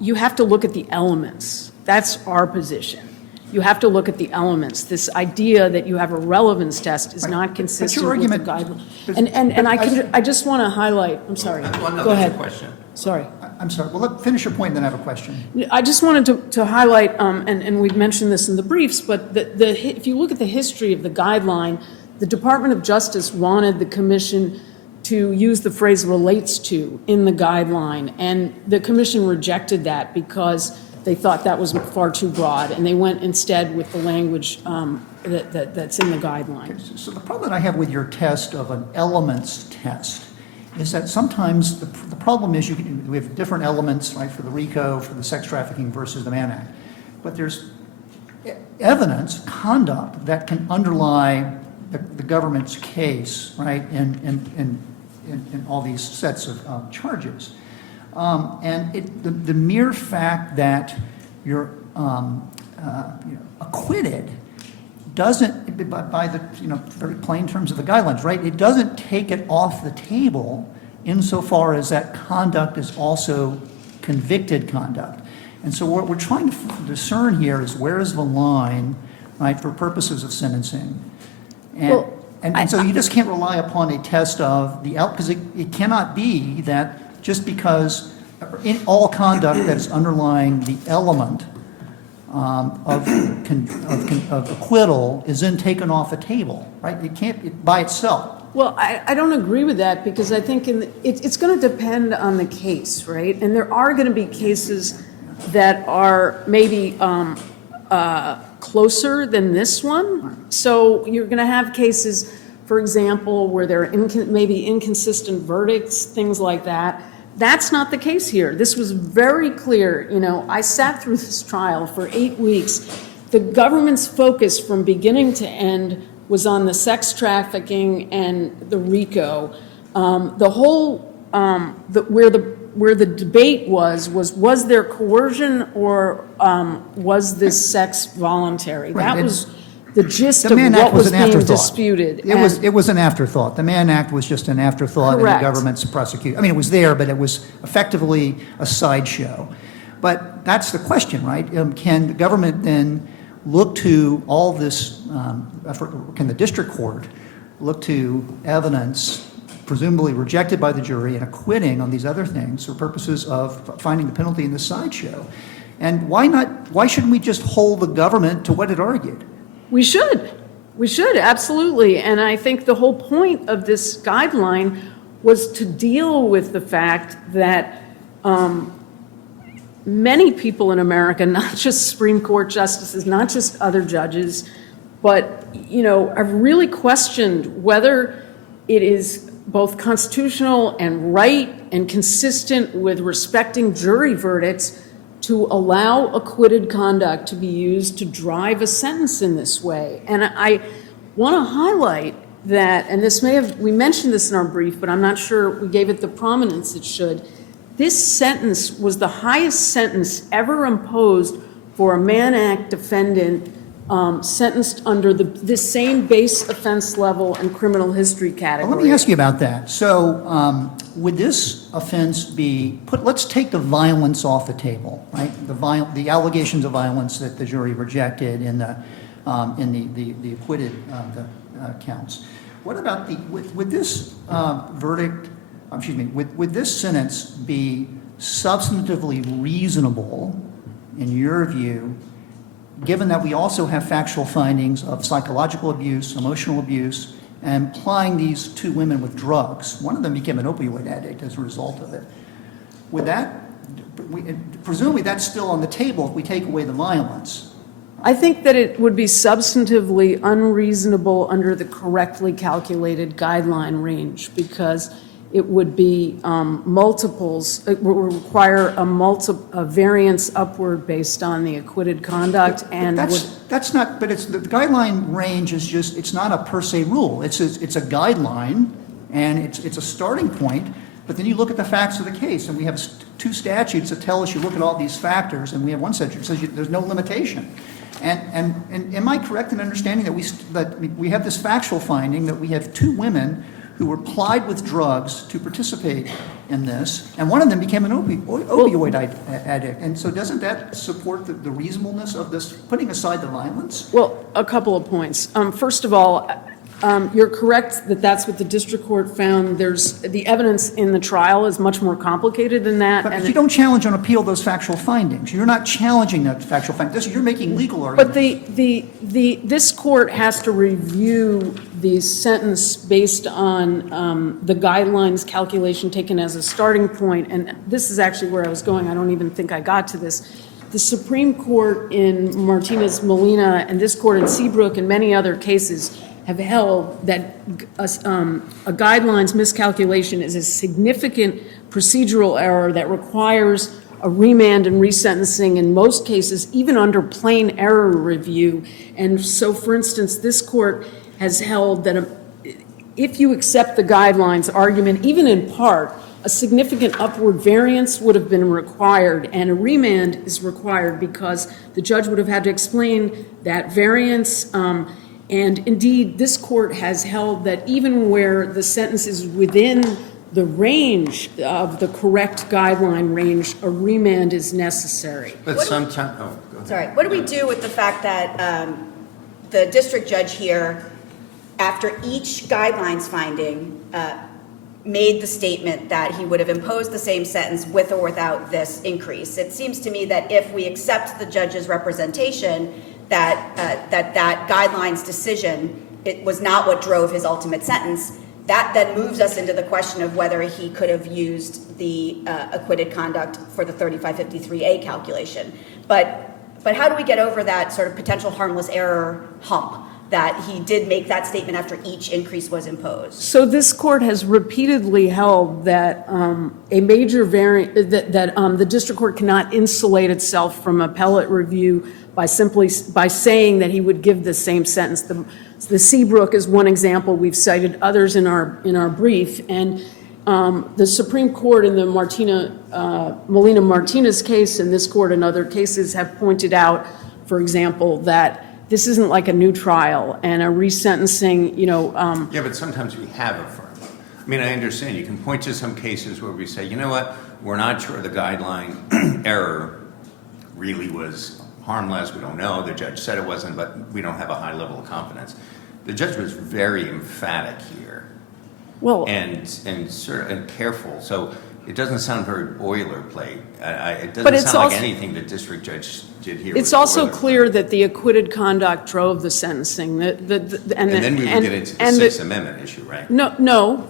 you have to look at the elements. That's our position. You have to look at the elements. This idea that you have a relevance test is not consistent with the guideline. And I just want to highlight, I'm sorry. Go ahead. Question. Sorry. I'm sorry. Well, finish your point, then I have a question. I just wanted to highlight, and we've mentioned this in the briefs, but if you look at the history of the guideline, the Department of Justice wanted the commission to use the phrase relates to in the guideline, and the commission rejected that because they thought that was far too broad, and they went instead with the language that's in the guideline. Okay, so the problem that I have with your test of an elements test is that sometimes the problem is we have different elements, right, for the RICO, for the sex trafficking versus the Mann Act. But there's evidence, conduct, that can underlie the government's case, right, in all these sets of charges. And the mere fact that you're acquitted doesn't, by the very plain terms of the guidelines, right, it doesn't take it off the table insofar as that conduct is also convicted conduct. And so what we're trying to discern here is, where is the line, right, for purposes of sentencing? And so you just can't rely upon a test of because it cannot be that just because in all conduct that is underlying the element of acquittal is then taken off the table, right? It can't by itself. Well, I don't agree with that, because I think it's going to depend on the case, right? And there are going to be cases that are maybe closer than this one. So you're going to have cases, for example, where there are maybe inconsistent verdicts, things like that. That's not the case here. This was very clear. I sat through this trial for 8 weeks. The government's focus from beginning to end was on the sex trafficking and the RICO. The whole, where the debate was there coercion, or was this sex voluntary? Right. That was the gist The of Mann what Act was was an being afterthought. disputed. It was an afterthought. The Mann Act was just an afterthought in the Correct. government's prosecution. I mean, it was there, but it was effectively a sideshow. But that's the question, right? Can the government then look to all this, can the district court look to evidence presumably rejected by the jury and acquitting on these other things for purposes of finding the penalty in the sideshow? And why shouldn't we just hold the government to what it argued? We should, absolutely. And I think the whole point of this guideline was to deal with the fact that many people in America, not just Supreme Court justices, not just other judges, but, I've really questioned whether it is both constitutional and right and consistent with respecting jury verdicts to allow acquitted conduct to be used to drive a sentence in this way. And I want to highlight that, and we mentioned this in our brief, but I'm not sure we gave it the prominence it should. This sentence was the highest sentence ever imposed for a Mann Act defendant sentenced under the same base offense level and criminal history category. Well, let me ask you about that. So would this offense let's take the violence off the table, right? The allegations of violence that the jury rejected in the acquitted counts. What about would this would this sentence be substantively reasonable, in your view, given that we also have factual findings of psychological abuse, emotional abuse, and applying these two women with drugs? One of them became an opioid addict as a result of it. Presumably that's still on the table if we take away the violence. I think that it would be substantively unreasonable under the correctly calculated guideline range because it would be multiples. It would require a variance upward based on the acquitted conduct, But that's not. But it's the guideline range is just. It's not a per se rule. It's a guideline, and it's a starting point. But then you look at the facts of the case, and we have two statutes that tell us you look at all these factors, and we have one statute that says there's no limitation. And am I correct in understanding that we have this factual finding that we have two women who were plied with drugs to participate in this, and one of them became an opioid addict. And so doesn't that support the reasonableness of this, putting aside the violence? Well, a couple of points. First of all, you're correct that that's what the district court found. The evidence in the trial is much more complicated than that. But you don't challenge on appeal those factual findings. You're not challenging that factual findings. You're making legal arguments. But this court has to review the sentence based on the guidelines calculation taken as a starting point. And this is actually where I was going. I don't even think I got to this. The Supreme Court in Martinez-Molina and this court in Seabrook and many other cases have held that a guidelines miscalculation is a significant procedural error that requires a remand and resentencing in most cases, even under plain error review. And so, for instance, this court has held that if you accept the guidelines argument, even in part, a significant upward variance would have been required, and a remand is required because the judge would have had to explain that variance. And indeed, this court has held that even where the sentence is within the range of the correct guideline range, a remand is necessary. But sometimes, go ahead. Sorry, what do we do with the fact that the district judge here, after each guidelines finding, made the statement that he would have imposed the same sentence with or without this increase? It seems to me that if we accept the judge's representation that guidelines decision, it was not what drove his ultimate sentence, that then moves us into the question of whether he could have used the acquitted conduct for the 3553A calculation. But how do we get over that sort of potential harmless error hump that he did make that statement after each increase was imposed? So this court has repeatedly held that a major variant, that the district court cannot insulate itself from appellate review by saying that he would give the same sentence. The Seabrook is one example. We've cited others in our brief, and the Supreme Court in the Molina-Martinez case, and this court in other cases have pointed out, for example, that this isn't like a new trial and a resentencing. Yeah, but sometimes we have affirmed. I mean, I understand you can point to some cases where we say, you know what, we're not sure the guideline error really was harmless. We don't know. The judge said it wasn't, but we don't have a high level of confidence. The judge was very emphatic here, Well, and careful. So It doesn't sound very boilerplate. It But doesn't it's sound like also- anything the district judge did here. It's was also boilerplate. clear that the acquitted conduct drove the sentencing. And then we would get into the Sixth Amendment issue, right? No.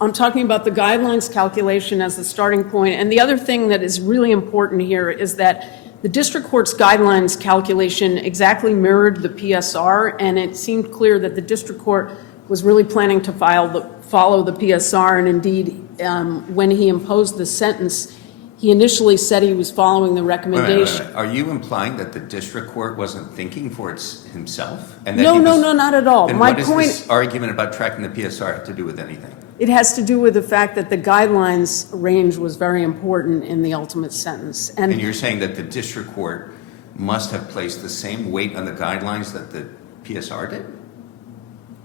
I'm talking about the guidelines calculation as the starting point. And the other thing that is really important here is that the district court's guidelines calculation exactly mirrored the PSR, and it seemed clear that the district court was really planning to follow the PSR, and indeed, when he imposed the sentence, he initially said he was following the recommendation. Wait. Are you implying that the district court wasn't thinking for himself? And that No, he was- not at all. Then My what does point, this argument about tracking the PSR have to do with anything? it has to do with the fact that the guidelines range was very important in the ultimate sentence. And you're saying that the district court must have placed the same weight on the guidelines that the PSR did?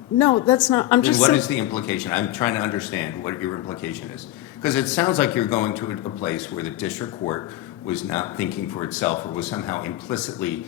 No, that's not, I'm Then just what saying. is the implication? I'm trying to understand what your implication is. Because it sounds like you're going to a place where the district court was not thinking for itself or was somehow implicitly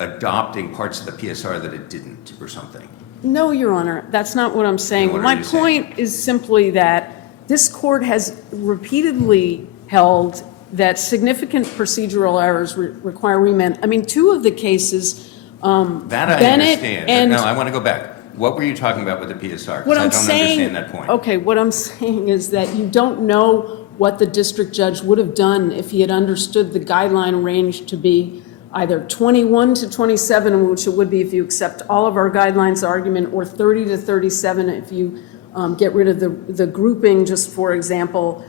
adopting parts of the PSR that it didn't or something. No, Your Honor, that's not what I'm saying. Then what are My you saying? point is simply that this court has repeatedly held that significant procedural errors require remand. I mean, two of the cases, That I Bennett understand. and- No, I want to go back. What were you talking about with the PSR? what Because I I'm don't saying, understand that point. okay, what I'm saying is that you don't know what the district judge would have done if he had understood the guideline range to be either 21 to 27, which it would be if you accept all of our guidelines argument, or 30 to 37 if you get rid of the grouping, just for example.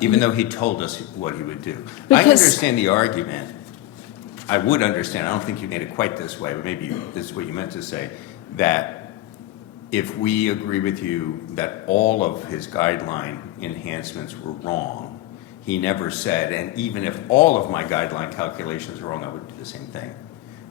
Even though he told us what he would do. I Because- understand the argument. I would understand. I don't think you made it quite this way, but maybe this is what you meant to say, that if we agree with you that all of his guideline enhancements were wrong, he never said, and even if all of my guideline calculations are wrong, I would do the same thing,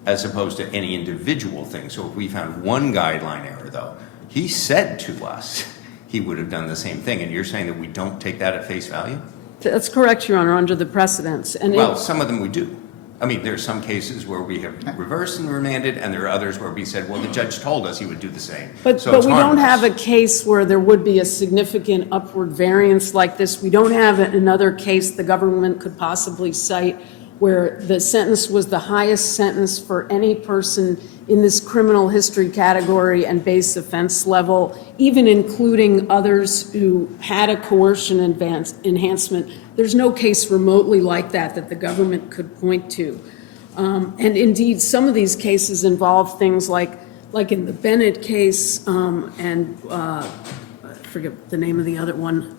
as opposed to any individual thing. So if we found one guideline error, though, he said to us he would have done the same thing, and you're saying that we don't take that at face value? That's correct, Your Honor, under the precedents. And Well, some of them we do. I mean, there are some cases where we have reversed and remanded, and there are others where we said, well, the judge told us he would do the same. But So it's we don't harmless. have a case where there would be a significant upward variance like this. We don't have another case the government could possibly cite where the sentence was the highest sentence for any person in this criminal history category and base offense level, even including others who had a coercion enhancement. There's no case remotely like that the government could point to. And indeed, some of these cases involve things like in the Bennett case, and I forget the name of the other one.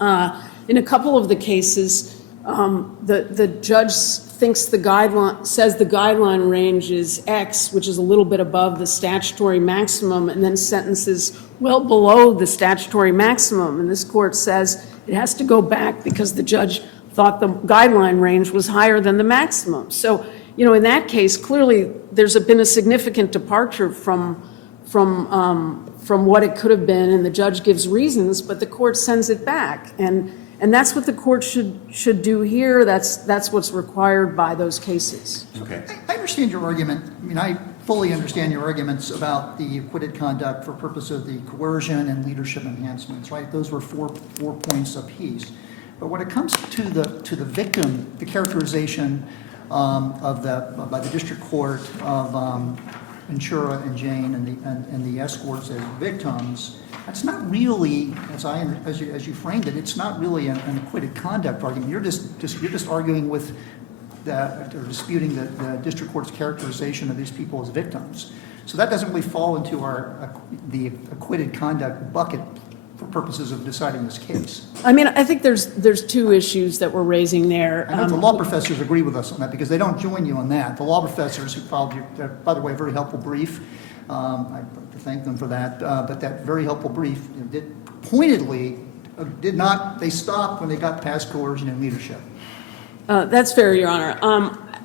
In a couple of the cases, the judge says the guideline range is X, which is a little bit above the statutory maximum, and then sentences well below the statutory maximum. And this court says it has to go back because the judge thought the guideline range was higher than the maximum. So, in that case, clearly there's been a significant departure from what it could have been, and the judge gives reasons, but the court sends it back. And that's what the court should do here. That's what's required by those cases. Okay. I understand your argument. I mean, I fully understand your arguments about the acquitted conduct for purpose of the coercion and leadership enhancements, right? Those were four points apiece. But when it comes to the victim, the characterization by the district court of Ventura and Jane and the escorts as victims, that's not really, as you framed it, it's not really an acquitted conduct argument. You're just arguing with or disputing the district court's characterization of these people as victims. So that doesn't really fall into the acquitted conduct bucket for purposes of deciding this case. I mean, I think there's two issues that we're raising there. I know the law professors agree with us on that because they don't join you on that. The law professors who filed, by the way, a very helpful brief. I'd like to thank them for that. But that very helpful brief they stopped when they got past coercion and leadership. That's fair, Your Honor.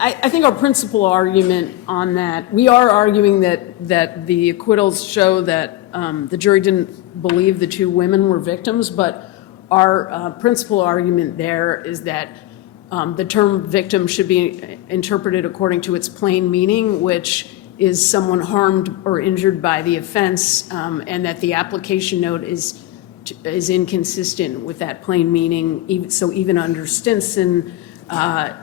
I think our principal argument on that, we are arguing that the acquittals show that the jury didn't believe the two women were victims, but our principal argument there is that the term victim should be interpreted according to its plain meaning, which is someone harmed or injured by the offense, and that the application note is is inconsistent with that plain meaning. So even under Stinson, the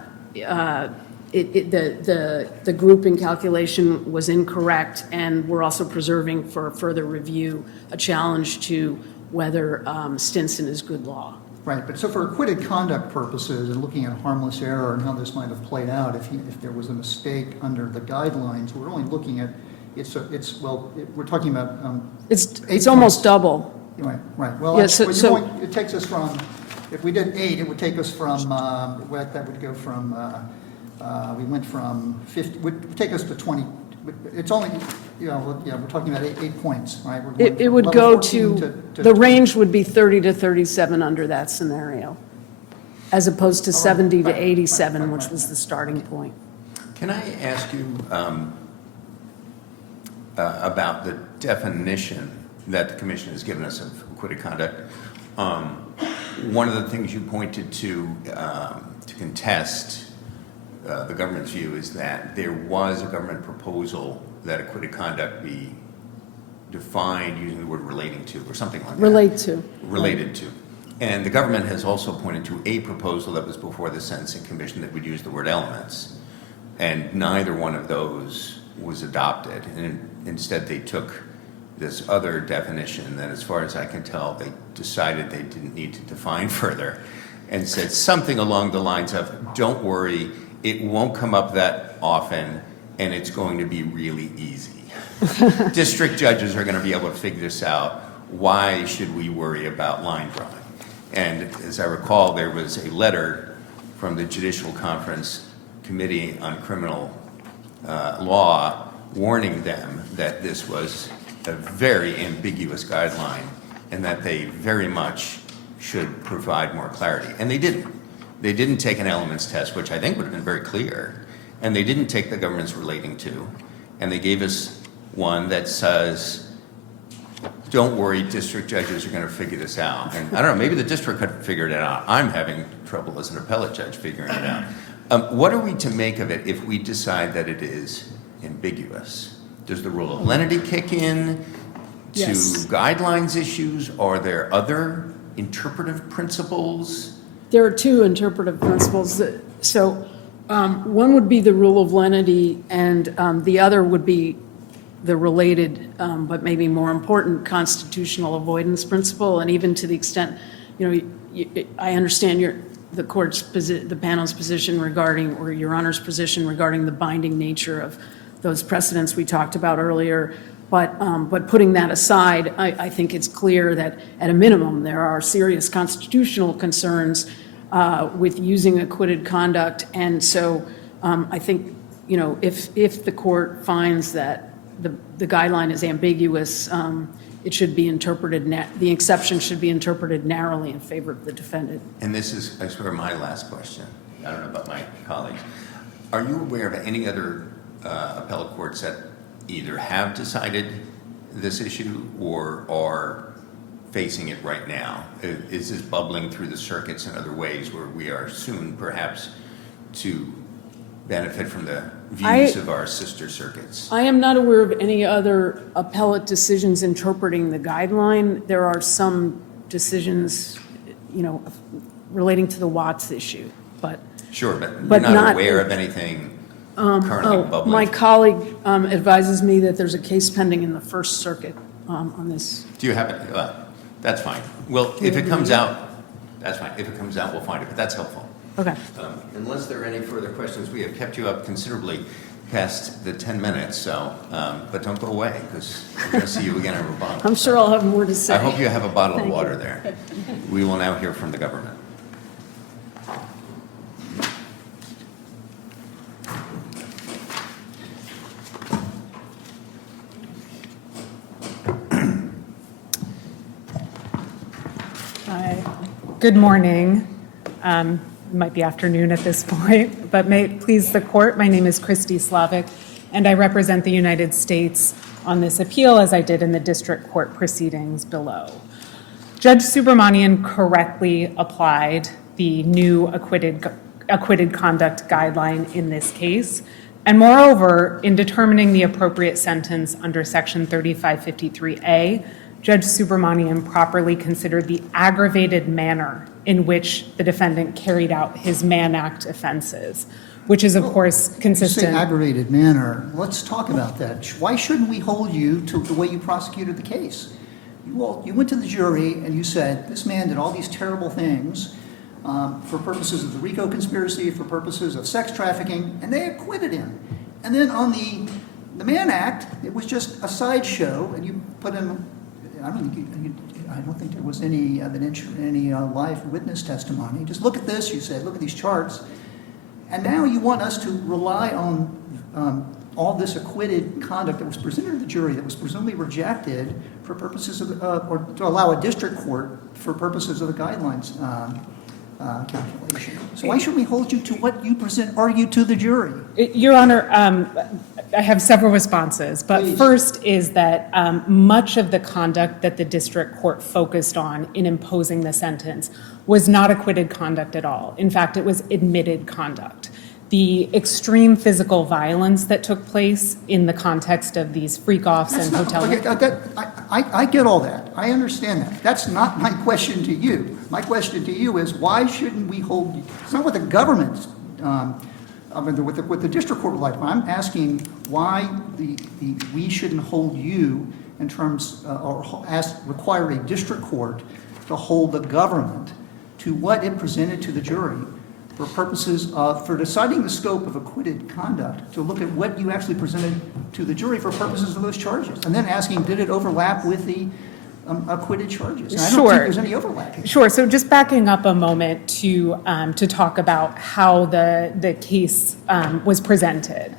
grouping calculation was incorrect, and we're also preserving for further review a challenge to whether Stinson is good law. Right, but so for acquitted conduct purposes and looking at harmless error and how this might have played out, if there was a mistake under the guidelines, we're only looking at, we're talking about. It's almost double. Right. Well, Yeah, it takes us from, if we did 8, it would take us from, that would go from, we went from 50, would take us to 20. It's only, we're talking about 8 points, right? We're going It from would level go 14 to, the range would be 30 to 37 under that scenario, as opposed to 70 to 87, which was the starting point. Can I ask you about the definition that the commission has given us of acquitted conduct? One of the things you pointed to contest the government's view is that there was a government proposal that acquitted conduct be defined using the word relating to or something like that. Related to. And the government has also pointed to a proposal that was before the Sentencing Commission that would use the word elements. And neither one of those was adopted. And instead they took this other definition that, as far as I can tell, they decided they didn't need to define further and said something along the lines of, don't worry, it won't come up that often, and it's going to be really easy. District judges are going to be able to figure this out. Why should we worry about line drawing? And as I recall, there was a letter from the Judicial Conference Committee on Criminal Law warning them that this was a very ambiguous guideline and that they very much should provide more clarity. And they didn't. They didn't take an elements test, which I think would have been very clear, and they didn't take the government's relating to, and they gave us one that says, don't worry, district judges are going to figure this out. And I don't know, maybe the district could figure it out. I'm having trouble as an appellate judge figuring it out. What are we to make of it if we decide that it is ambiguous? Does the rule of lenity kick in to Yes. guidelines issues? Are there other interpretive principles? There are 2 interpretive principles. So one would be the rule of lenity, and the other would be the related, but maybe more important, constitutional avoidance principle. And even to the extent, I understand the panel's position regarding, or Your Honor's position regarding the binding nature of those precedents we talked about earlier. But putting that aside, I think it's clear that at a minimum, there are serious constitutional concerns with using acquitted conduct. And so I think, if the court finds that the guideline is ambiguous, it should be interpreted, the exception should be interpreted narrowly in favor of the defendant. And this is, I swear, my last question. I don't know about my colleagues. Are you aware of any other appellate courts that either have decided this issue or are facing it right now? Is this bubbling through the circuits in other ways where we are soon perhaps to benefit from the views of our sister circuits? I am not aware of any other appellate decisions interpreting the guideline. There are some decisions, relating to the Watts issue, but. Sure, but But you're not not- aware of anything currently bubbling? My colleague advises me that there's a case pending in the First Circuit on this. Do you have it? That's fine. Well, if it comes out, that's fine. If it comes out, we'll find it, but that's helpful. Okay. Unless there are any further questions, we have kept you up considerably past the 10 minutes, so, but don't go away, because we're going to see you again in rebuttal. I'm sure I'll have more to say. I hope you have a bottle of Thank water you. there. We will now hear from the government. Good morning. It might be afternoon at this point, but may it please the court, my name is Christy Slavic, and I represent the United States on this appeal, as I did in the district court proceedings below. Judge Subramanian correctly applied the new acquitted conduct guideline in this case, and moreover, in determining the appropriate sentence under Section 3553A, Judge Subramani improperly considered the aggravated manner in which the defendant carried out his Mann Act offenses, which is, of course, You say consistent. aggravated manner. Let's talk about that. Why shouldn't we hold you to the way you prosecuted the case? You went to the jury and you said, this man did all these terrible things for purposes of the RICO conspiracy, for purposes of sex trafficking, and they acquitted him. And then on the Mann Act, it was just a sideshow, and you put in, I don't think there was any evidence, any live witness testimony. Just look at this, you said, look at these charts. And now you want us to rely on all this acquitted conduct that was presented to the jury that was presumably rejected for purposes of, or to allow a district court for purposes of the guidelines calculation. So why should we hold you to what you argued to the jury? Your Honor, I have several responses, but Please. first is that much of the conduct that the district court focused on in imposing the sentence was not acquitted conduct at all. In fact, it was admitted conduct. The extreme physical violence that took place in the context of these freak-offs and hotel. I get all that. I understand that. That's not my question to you. My question to you is, why shouldn't we hold you? It's not what the government's, what the district court would like. I'm asking why we shouldn't hold you in terms, require a district court to hold the government to what it presented to the jury for purposes of, for deciding the scope of acquitted conduct, to look at what you actually presented to the jury for purposes of those charges, and then asking, did it overlap with the acquitted charges? And I don't think there's any overlap here. Sure. So just backing up a moment to talk about how the case was presented.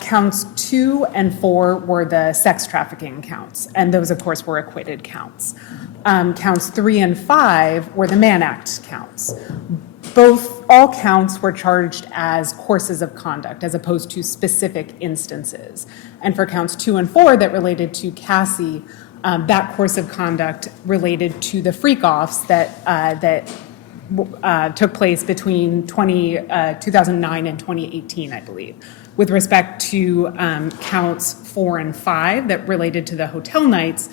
Counts 2 and 4 were the sex trafficking counts, and those, of course, were acquitted counts. Counts 3 and 5 were the Mann Act counts. All counts were charged as courses of conduct as opposed to specific instances. And for counts 2 and 4 that related to Cassie, that course of conduct related to the freak-offs that took place between 2009 and 2018, I believe. With respect to counts 4 and 5 that related to the hotel nights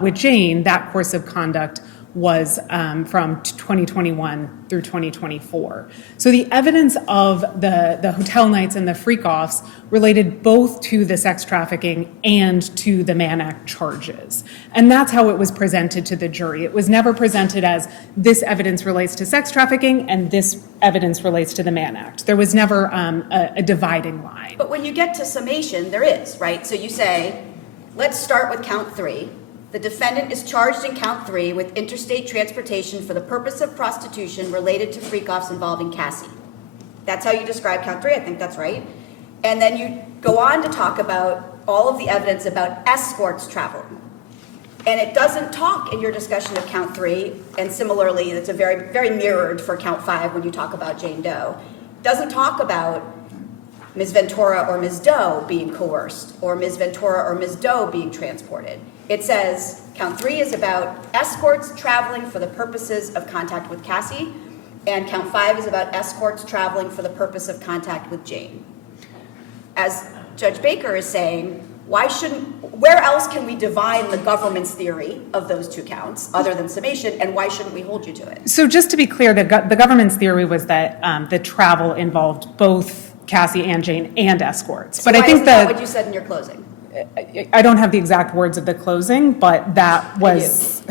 with Jane, that course of conduct was from 2021 through 2024. So the evidence of the hotel nights and the freak-offs related both to the sex trafficking and to the Mann Act charges. And that's how it was presented to the jury. It was never presented as this evidence relates to sex trafficking and this evidence relates to the Mann Act. There was never a dividing line. But when you get to summation, there is, right? So you say, let's start with count 3. The defendant is charged in count 3 with interstate transportation for the purpose of prostitution related to freak-offs involving Cassie. That's how you describe count 3. I think that's right. And then you go on to talk about all of the evidence about escorts travel. And it doesn't talk in your discussion of count 3, and similarly, it's a very, very mirrored for count 5 when you talk about Jane Doe. It doesn't talk about Ms. Ventura or Ms. Doe being coerced, or Ms. Ventura or Ms. Doe being transported. It says count 3 is about escorts traveling for the purposes of contact with Cassie, and count 5 is about escorts traveling for the purpose of contact with Jane. As Judge Baker is saying, where else can we divine the government's theory of those two counts other than summation, and why shouldn't we hold you to it? So just to be clear, the government's theory was that the travel involved both Cassie and Jane and escorts. So but I think that what you said in your closing? I don't have the exact words of the closing, but that was.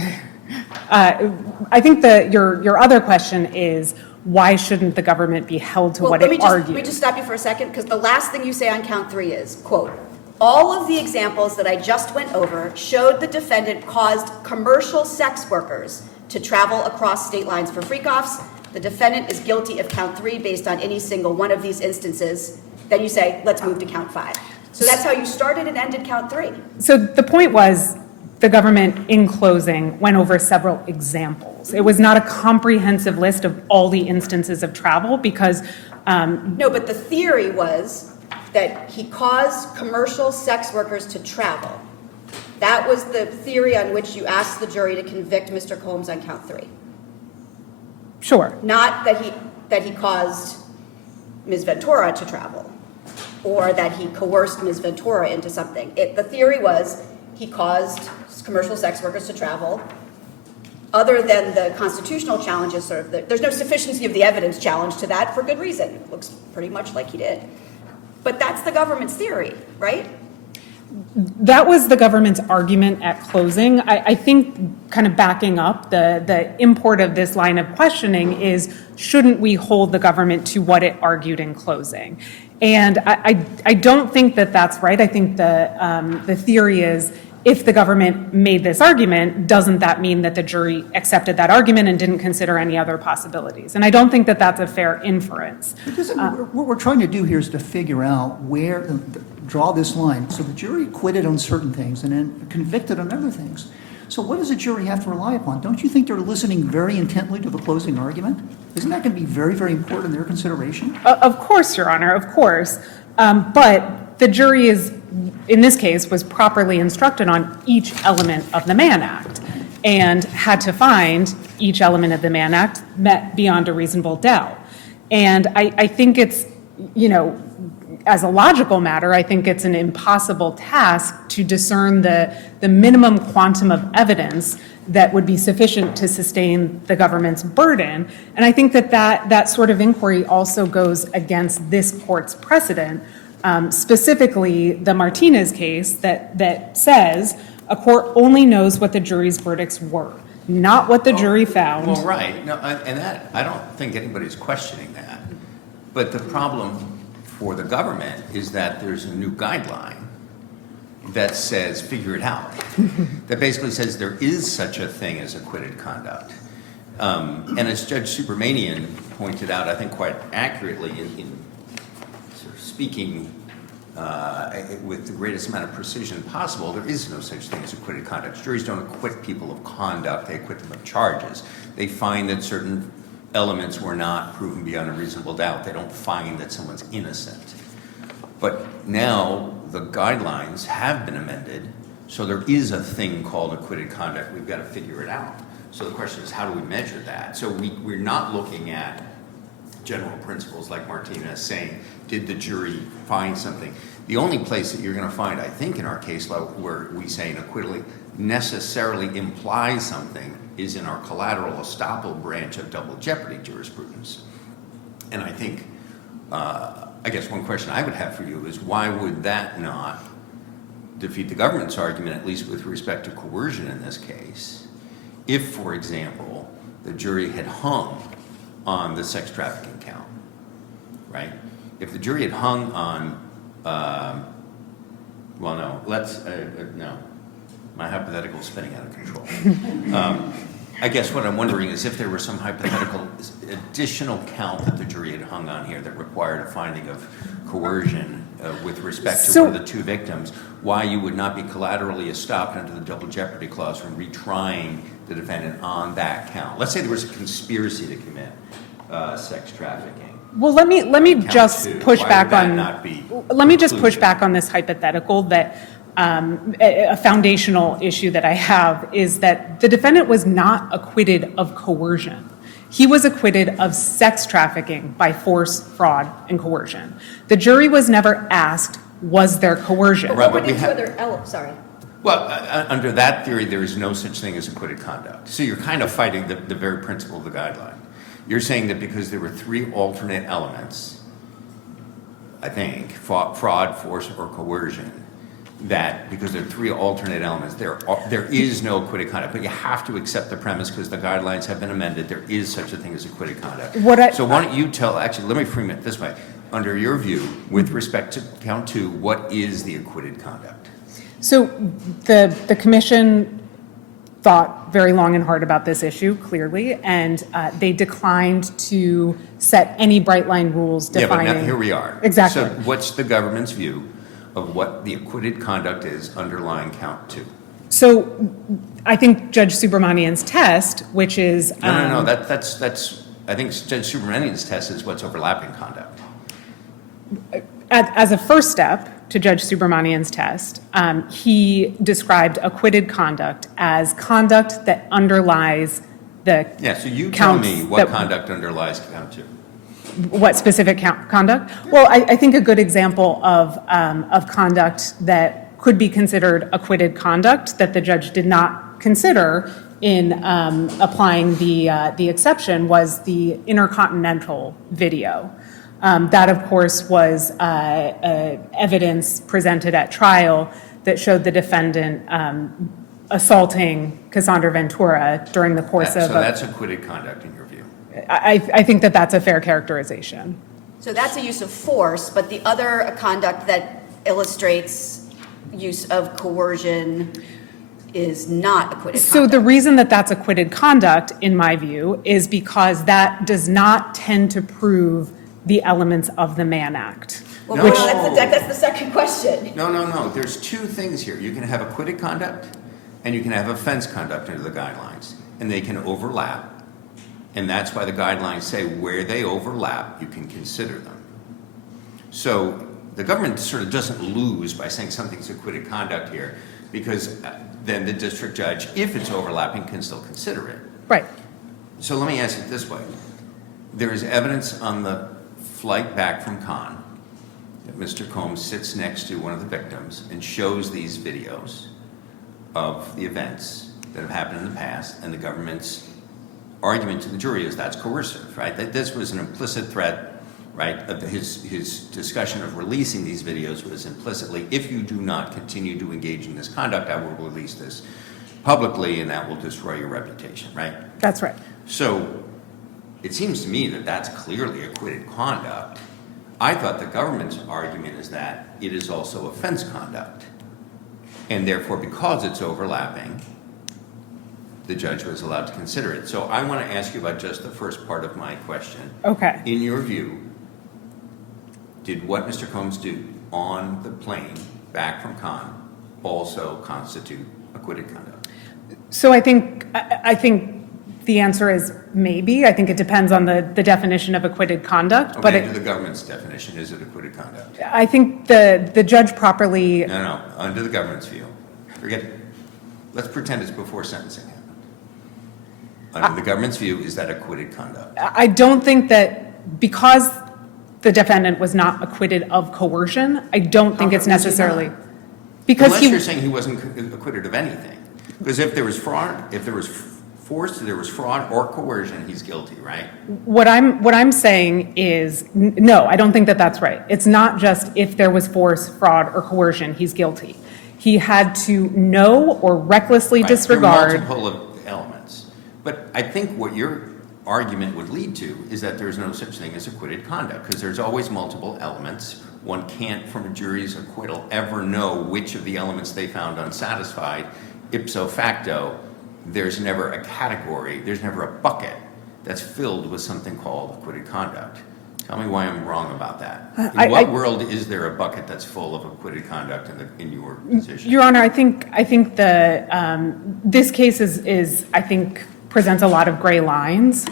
I think your other question is, why shouldn't the government be held to what it argued? Let me just stop you for a second, because the last thing you say on count 3 is, quote, all of the examples that I just went over showed the defendant caused commercial sex workers to travel across state lines for freak-offs. The defendant is guilty of count 3 based on any single one of these instances. Then you say, let's move to count 5. So that's how you started and ended count 3. So the point was, the government, in closing, went over several examples. It was not a comprehensive list of all the instances of travel because... No, but the theory was that he caused commercial sex workers to travel. That was the theory on which you asked the jury to convict Mr. Combs on count 3. Sure. Not that he caused Ms. Ventura to travel, or that he coerced Ms. Ventura into something. The theory was he caused commercial sex workers to travel. Other than the constitutional challenges, there's no sufficiency of the evidence challenge to that for good reason. It looks pretty much like he did. But that's the government's theory, right? That was the government's argument at closing. I think kind of backing up the import of this line of questioning is, shouldn't we hold the government to what it argued in closing? And I don't think that that's right. I think the theory is, if the government made this argument, doesn't that mean that the jury accepted that argument and didn't consider any other possibilities? And I don't think that that's a fair inference. What we're trying to do here is to figure out where, draw this line. So the jury acquitted on certain things and then convicted on other things. So what does a jury have to rely upon? Don't you think they're listening very intently to the closing argument? Isn't that going to be very, very important in their consideration? Of course, Your Honor, of course. But the jury in this case, was properly instructed on each element of the Mann Act and had to find each element of the Mann Act met beyond a reasonable doubt. And I think it's, as a logical matter, I think it's an impossible task to discern the minimum quantum of evidence that would be sufficient to sustain the government's burden. And I think that sort of inquiry also goes against this court's precedent, specifically the Martinez case that says a court only knows what the jury's verdicts were, not what the jury found. Well, right. No, and that, I don't think anybody's questioning that. But the problem for the government is that there's a new guideline that says, figure it out, that basically says there is such a thing as acquitted conduct. And as Judge Subramanian pointed out, I think quite accurately in sort of speaking with the greatest amount of precision possible, there is no such thing as acquitted conduct. Juries don't acquit people of conduct, they acquit them of charges. They find that certain elements were not proven beyond a reasonable doubt. They don't find that someone's innocent. But now the guidelines have been amended, so there is a thing called acquitted conduct. We've got to figure it out. So the question is, how do we measure that? So we're not looking at general principles like Martinez saying, did the jury find something? The only place that you're going to find, I think, in our case law where we say an acquittal necessarily implies something is in our collateral estoppel branch of double jeopardy jurisprudence. And I think, I guess one question I would have for you is, why would that not defeat the government's argument, at least with respect to coercion in this case, if, for example, the jury had hung on the sex trafficking count, right? If the jury had hung on, well, no, no, my hypothetical is spinning out of control. I guess what I'm wondering is if there were some hypothetical additional count that the jury had hung on here that required a finding of coercion with respect to one of the two victims, why you would not be collaterally estopped under the double jeopardy clause from retrying the defendant on that count. Let's say there was a conspiracy to commit sex trafficking. Well, let me just push back on. Let me just push back on this hypothetical that a foundational issue that I have is that the defendant was not acquitted of coercion. He was acquitted of sex trafficking by force, fraud, and coercion. The jury was never asked, was there coercion? But what were the two other sorry. Well, under that theory, there is no such thing as acquitted conduct. So you're kind of fighting the very principle of the guideline. You're saying that because there were three alternate elements, I think, fraud, force, or coercion, that because there are three alternate elements, there is no acquitted conduct. But you have to accept the premise because the guidelines have been amended. There is such a thing as acquitted conduct. So why don't you actually, let me frame it this way. Under your view, with respect to count two, what is the acquitted conduct? So the commission thought very long and hard about this issue, clearly, and they declined to set any bright line rules defining. Yeah, but now here we are. Exactly. So what's the government's view of what the acquitted conduct is underlying count two? So I think Judge Subramanian's test, which is No. That's. I think Judge Subramanian's test is what's overlapping conduct. As a first step to Judge Subramanian's test, he described acquitted conduct as conduct that underlies the So you tell me what conduct underlies count two. What specific conduct? Well, I think a good example of conduct that could be considered acquitted conduct that the judge did not consider in applying the exception was the intercontinental video. That, of course, was evidence presented at trial that showed the defendant assaulting Cassandra Ventura during the course of. So that's acquitted conduct in your view? I think that that's a fair characterization. So that's a use of force, but the other conduct that illustrates use of coercion is not acquitted So conduct. the reason that that's acquitted conduct, in my view, is because that does not tend to prove the elements of the Mann Act. Well, No. that's the second question. No. There's two things here. You can have acquitted conduct and you can have offense conduct under the guidelines, and they can overlap. And that's why the guidelines say where they overlap, you can consider them. So the government sort of doesn't lose by saying something's acquitted conduct here, because then the district judge, if it's overlapping, can still consider it. Right. So let me ask it this way. There is evidence on the flight back from Cannes that Mr. Combs sits next to one of the victims and shows these videos of the events that have happened in the past, and the government's argument to the jury is that's coercive, right? That this was an implicit threat, right? Of his discussion of releasing these videos was implicitly, if you do not continue to engage in this conduct, I will release this publicly, and that will destroy your reputation, right? That's right. So it seems to me that that's clearly acquitted conduct. I thought the government's argument is that it is also offense conduct. And therefore, because it's overlapping, the judge was allowed to consider it. So I want to ask you about just the first part of my question. Okay. In your view, did what Mr. Combs do on the plane back from Cannes also constitute acquitted conduct? So I think the answer is maybe. I think it depends on the definition of acquitted conduct. Okay, But under the government's definition, is it acquitted conduct? I think the judge properly. No, under the government's view. Forget it. Let's pretend it's before sentencing happened. Under the government's view, is that acquitted conduct? I don't think that because the defendant was not acquitted of coercion, I don't think How it's come was he necessarily. not? Because Unless you're saying he wasn't acquitted of anything. Because if there was fraud, if there was force, there was fraud or coercion, he's guilty, right? What I'm saying is, no, I don't think that that's right. It's not just if there was force, fraud, or coercion, he's guilty. He had to know or recklessly Right, disregard. there are multiple elements. But I think what your argument would lead to is that there's no such thing as acquitted conduct, because there's always multiple elements. One can't, from a jury's acquittal, ever know which of the elements they found unsatisfied. Ipso facto, there's never a category, there's never a bucket that's filled with something called acquitted conduct. Tell me why I'm wrong about that. In what world is there a bucket that's full of acquitted conduct in your position? Your Honor, I think this case is I think presents a lot of gray lines,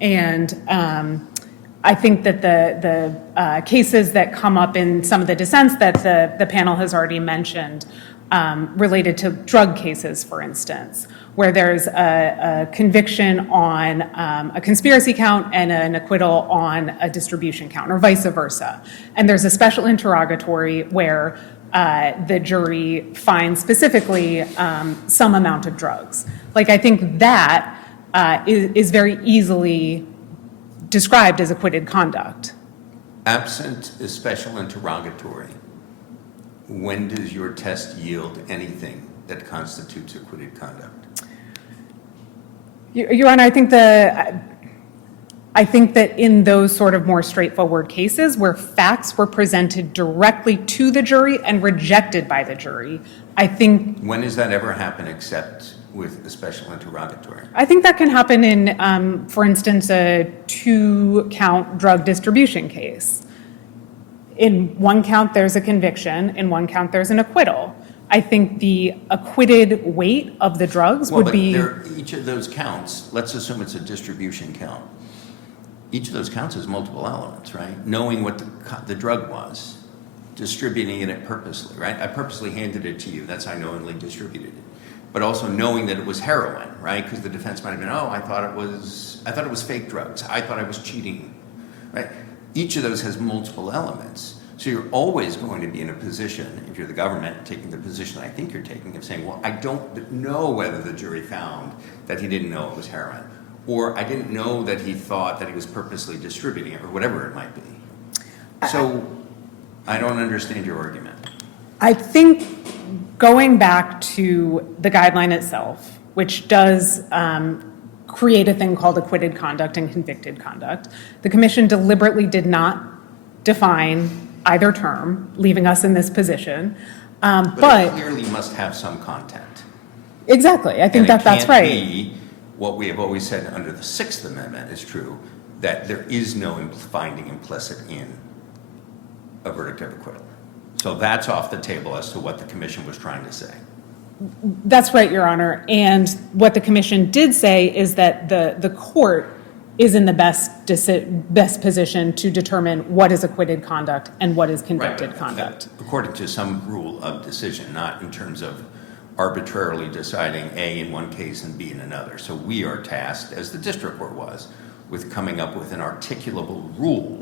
and I think that the cases that come up in some of the dissents that the panel has already mentioned related to drug cases, for instance, where there's a conviction on a conspiracy count and an acquittal on a distribution count, or vice versa. And there's a special interrogatory where the jury finds specifically some amount of drugs. Like, I think that is very easily described as acquitted conduct. Absent a special interrogatory, when does your test yield anything that constitutes acquitted conduct? Your Honor, I think that in those sort of more straightforward cases where facts were presented directly to the jury and rejected by the jury, I think. When does that ever happen except with a special interrogatory? I think that can happen in, for instance, a 2-count drug distribution case. In one count, there's a conviction. In one count, there's an acquittal. I think the acquitted weight of the drugs would be. Each of those counts, let's assume it's a distribution count. Each of those counts has multiple elements, right? Knowing what the drug was, distributing it purposely, right? I purposely handed it to you. That's how I knowingly distributed it. But also knowing that it was heroin, right? Because the defense might have been, I thought it was fake drugs. I thought I was cheating, right? Each of those has multiple elements. So you're always going to be in a position, if you're the government, taking the position I think you're taking, of saying, well, I don't know whether the jury found that he didn't know it was heroin, or I didn't know that he thought that he was purposely distributing it, or whatever it might be. So I don't understand your argument. I think going back to the guideline itself, which does create a thing called acquitted conduct and convicted conduct, the commission deliberately did not define either term, leaving us in this position. But it clearly must have some content. Exactly, I think And that's it right. can't be what we have always said under the Sixth Amendment is true, that there is no finding implicit in a verdict of acquittal. So that's off the table as to what the commission was trying to say. That's right, Your Honor. And what the commission did say is that the court is in the best position to determine what is acquitted conduct and what is convicted conduct. According to some rule of decision, not in terms of arbitrarily deciding A in one case and B in another. So we are tasked, as the district court was, with coming up with an articulable rule.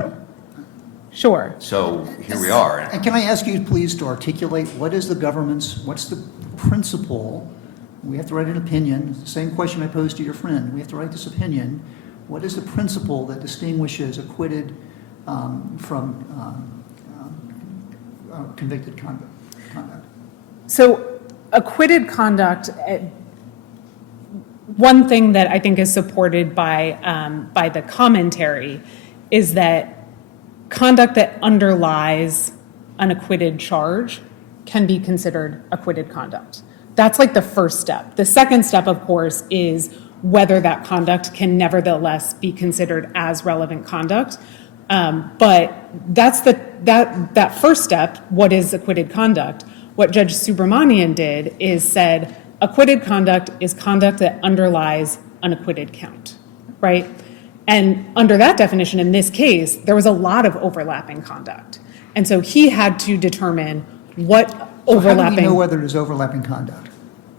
Sure. So here we are. And can I ask you, please, to articulate what's the principle? We have to write an opinion. It's the same question I posed to your friend. We have to write this opinion. What is the principle that distinguishes acquitted from convicted conduct? So acquitted conduct, one thing that I think is supported by the commentary is that conduct that underlies an acquitted charge can be considered acquitted conduct. That's like the first step. The second step, of course, is whether that conduct can nevertheless be considered as relevant conduct. But that's that first step, what is acquitted conduct? What Judge Subramanian did is said, acquitted conduct is conduct that underlies an acquitted count, right? And under that definition, in this case, there was a lot of overlapping conduct. And so he had to determine what overlapping... How do we know whether there's overlapping conduct?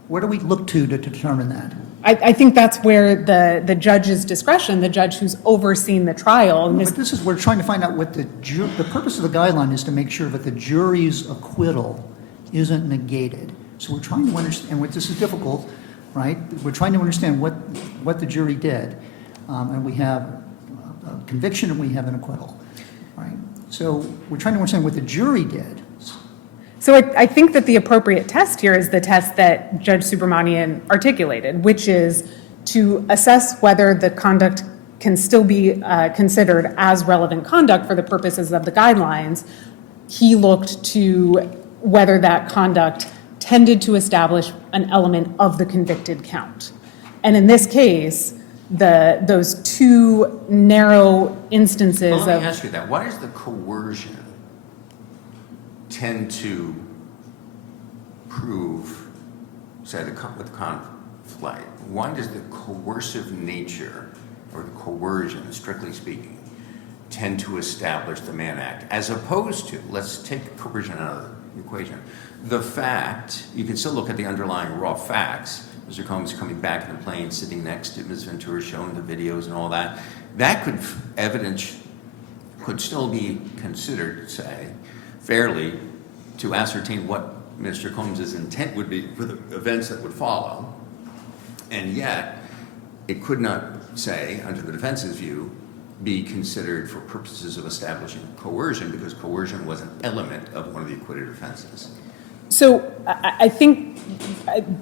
Where do we look to determine that? I think that's where the judge's discretion, the judge who's overseen the trial... But this is, we're trying to find out what the purpose of the guideline is to make sure that the jury's acquittal isn't negated. So we're trying to understand, and this is difficult, right? We're trying to understand what the jury did. And we have a conviction and we have an acquittal, right? So we're trying to understand what the jury did. So I think that the appropriate test here is the test that Judge Subramanian articulated, which is to assess whether the conduct can still be considered as relevant conduct for the purposes of the guidelines. He looked to whether that conduct tended to establish an element of the convicted count. And in this case, those two narrow instances of... Well, let me ask you that. Why does the coercion tend to prove, say, with conflict? Why does the coercive nature, or the coercion, strictly speaking, tend to establish the Mann Act, as opposed to, let's take coercion out of the equation, the fact, you can still look at the underlying raw facts, Mr. Combs coming back in the plane, sitting next to Ms. Ventura, showing the videos and all that, evidence could still be considered, say, fairly to ascertain what Mr. Combs' intent would be for the events that would follow. And yet, it could not, say, under the defense's view, be considered for purposes of establishing coercion because coercion was an element of one of the acquitted offenses. So I think,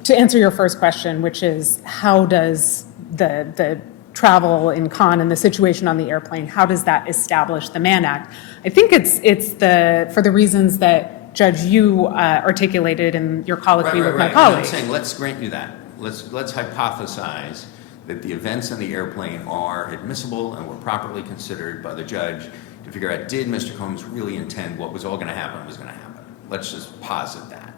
to answer your first question, which is how does the travel in Cannes and the situation on the airplane, how does that establish the Mann Act? I think it's for the reasons that, Judge, you articulated in your colloquy with my colleague. I'm saying, let's grant you that. Let's hypothesize that the events on the airplane are admissible and were properly considered by the judge to figure out, did Mr. Combs really intend what was all going to happen was going to happen? Let's just posit that.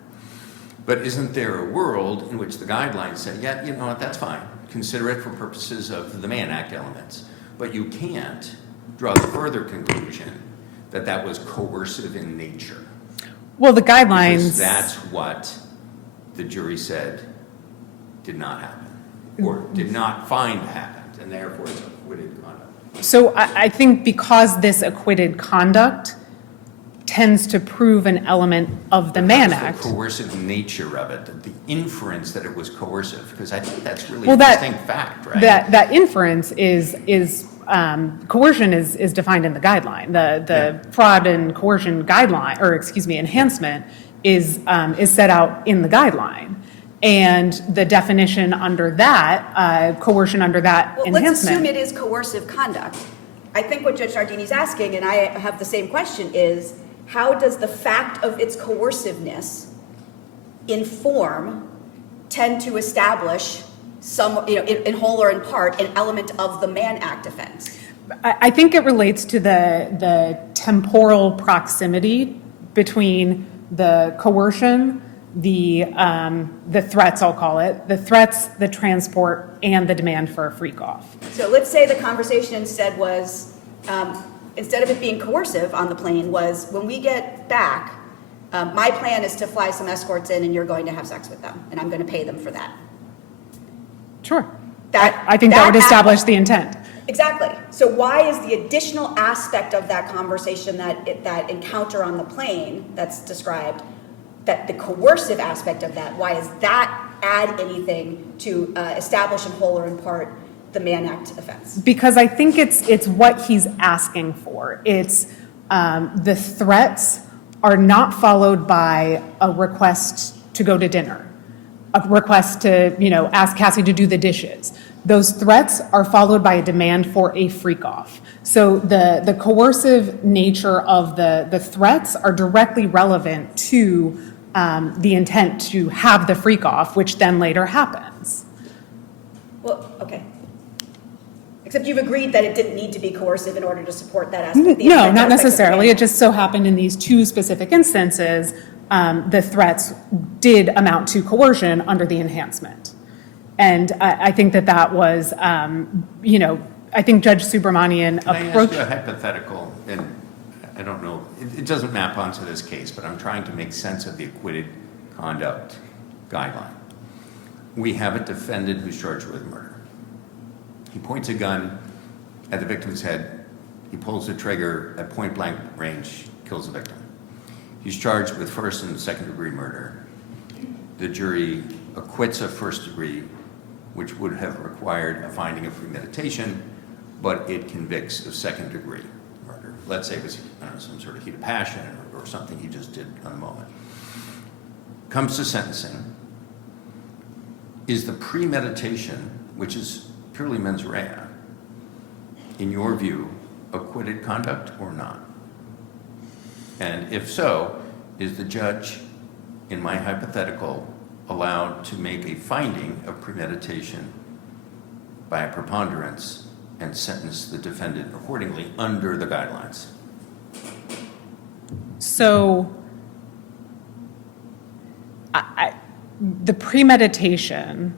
But isn't there a world in which the guidelines say, yeah, you know what, that's fine. Consider it for purposes of the Mann Act elements. But you can't draw the further conclusion that that was coercive in nature. Well, the guidelines... Because that's what the jury said did not happen, or did not find happened, and therefore it's acquitted conduct. So I think because this acquitted conduct tends to prove an element of the Mann How's Act. the coercive nature of it, the inference that it was coercive, because I think that's really Well, a that- distinct fact, right? That inference is coercion is defined in the guideline. The fraud and coercion guideline, or excuse me, enhancement is set out in the guideline. And the definition under that, coercion under that Well, enhancement. let's assume it is coercive conduct. I think what Judge Nardini's asking, and I have the same question, is how does the fact of its coerciveness tend to establish some, in whole or in part, an element of the Mann Act offense? I think it relates to the temporal proximity between the coercion, the threats, I'll call it, the threats, the transport, and the demand for a freak off. So let's say the conversation instead was, instead of it being coercive on the plane, was when we get back, my plan is to fly some escorts in and you're going to have sex with them, and I'm going to pay them for that. Sure. That- I think that would that establish act- the intent. Exactly. So why is the additional aspect of that conversation, that encounter on the plane that's described, that the coercive aspect of that, why does that add anything to establish in whole or in part the Mann Act offense? Because I think it's what he's asking for. It's the threats are not followed by a request to go to dinner, a request to, ask Cassie to do the dishes. Those threats are followed by a demand for a freak off. So the coercive nature of the threats are directly relevant to the intent to have the freak off, which then later happens. Well, okay. Except you've agreed that it didn't need to be coercive in order to support that aspect. the No, intent not aspect of the necessarily. Mann It just so happened in these two specific instances, the threats did amount to coercion under the enhancement. And I think that was, I think Judge Subramanian Can I ask approached. you a hypothetical, and I don't know, it doesn't map onto this case, but I'm trying to make sense of the acquitted conduct guideline. We have a defendant who's charged with murder. He points a gun at the victim's head. He pulls the trigger at point blank range, kills the victim. He's charged with first and second degree murder. The jury acquits of first degree, which would have required a finding of premeditation, but it convicts of second degree murder. Let's say it was some sort of heat of passion or something he just did on the moment. Comes to sentencing. Is the premeditation, which is purely mens rea, in your view, acquitted conduct or not? And if so, is the judge, in my hypothetical, allowed to make a finding of premeditation by a preponderance and sentence the defendant accordingly under the guidelines? So the premeditation,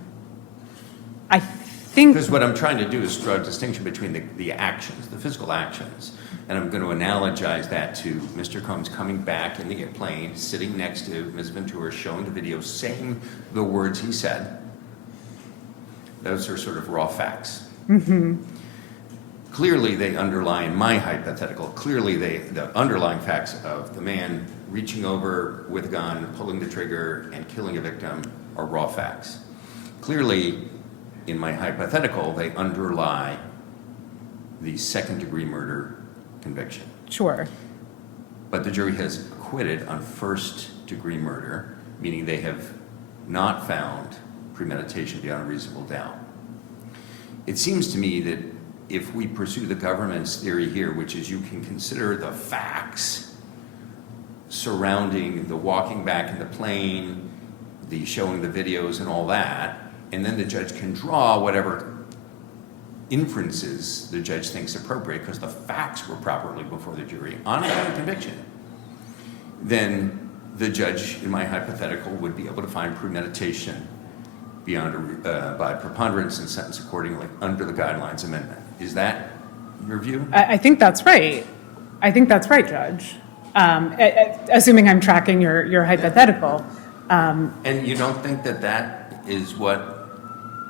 I think. Because what I'm trying to do is draw a distinction between the actions, the physical actions, and I'm going to analogize that to Mr. Combs coming back in the plane, sitting next to Ms. Ventura, showing the video, saying the words he said. Those are sort of raw facts. Mm-hmm. Clearly, they underlie, in my hypothetical, the underlying facts of the man reaching over with a gun, pulling the trigger, and killing a victim are raw facts. Clearly, in my hypothetical, they underlie the second-degree murder conviction. Sure. But the jury has acquitted on first-degree murder, meaning they have not found premeditation beyond a reasonable doubt. It seems to me that if we pursue the government's theory here, which is you can consider the facts surrounding the walking back in the plane, the showing the videos and all that, and then the judge can draw whatever inferences the judge thinks appropriate because the facts were properly before the jury on a conviction, then the judge, in my hypothetical, would be able to find premeditation beyond by preponderance and sentence accordingly under the guidelines amendment. Is that your view? I think that's right. I think that's right, Judge. Assuming I'm tracking your hypothetical. And you don't think that is what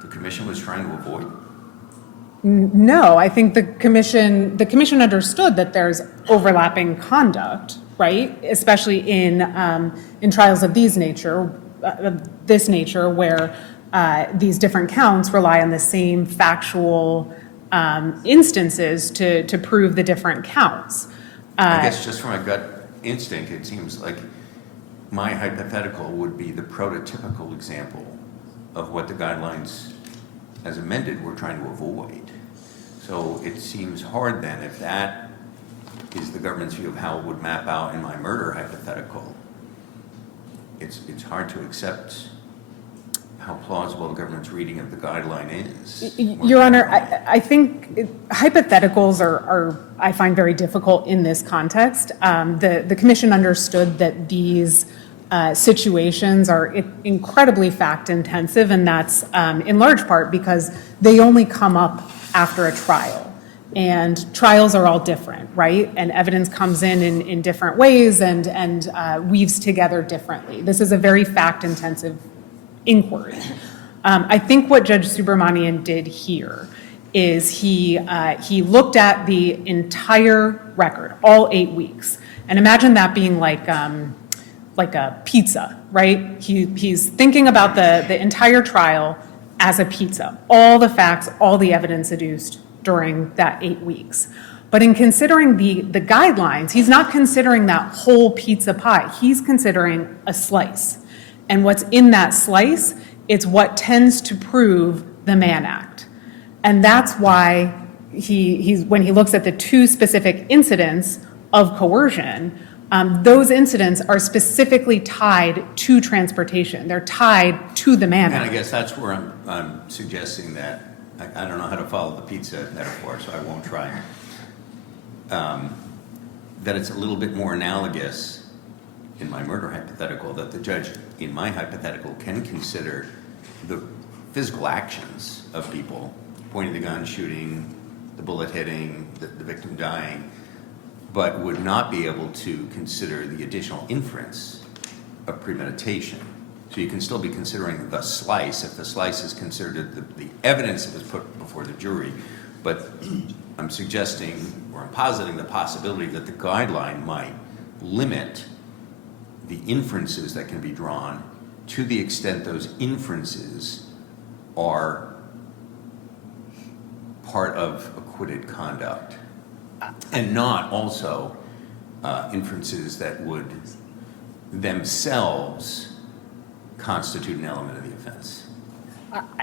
the commission was trying to avoid? No, I think the commission understood that there's overlapping conduct right? Especially in trials of this nature, where these different counts rely on the same factual instances to prove the different counts. I guess just from a gut instinct, it seems like my hypothetical would be the prototypical example of what the guidelines, as amended, were trying to avoid. So it seems hard then, if that is the government's view of how it would map out in my murder hypothetical, it's hard to accept how plausible the government's reading of the guideline is. Your Honor, I think hypotheticals are, I find, very difficult in this context. The commission understood that these situations are incredibly fact-intensive, and that's in large part because they only come up after a trial. And trials are all different, right? And evidence comes in different ways and weaves together differently. This is a very fact-intensive inquiry. I think what Judge Subramanian did here is he looked at the entire record, all 8 weeks. And imagine that being like a pizza, right? He's thinking about the entire trial as a pizza, all the facts, all the evidence adduced during that 8 weeks. But in considering the guidelines, he's not considering that whole pizza pie. He's considering a slice. And what's in that slice, it's what tends to prove the Mann Act. And that's why when he looks at the two specific incidents of coercion, those incidents are specifically tied to transportation. They're tied to the Mann Act. And I guess that's where I'm suggesting that, I don't know how to follow the pizza metaphor, so I won't try. That it's a little bit more analogous in my murder hypothetical, that the judge in my hypothetical can consider the physical actions of people, pointing the gun, shooting, the bullet hitting, the victim dying, but would not be able to consider the additional inference of premeditation. So you can still be considering the slice, if the slice is considered the evidence that was put before the jury, but I'm suggesting, or I'm positing the possibility that the guideline might limit the inferences that can be drawn to the extent those inferences are part of acquitted conduct, and not also inferences that would themselves constitute an element of the offense.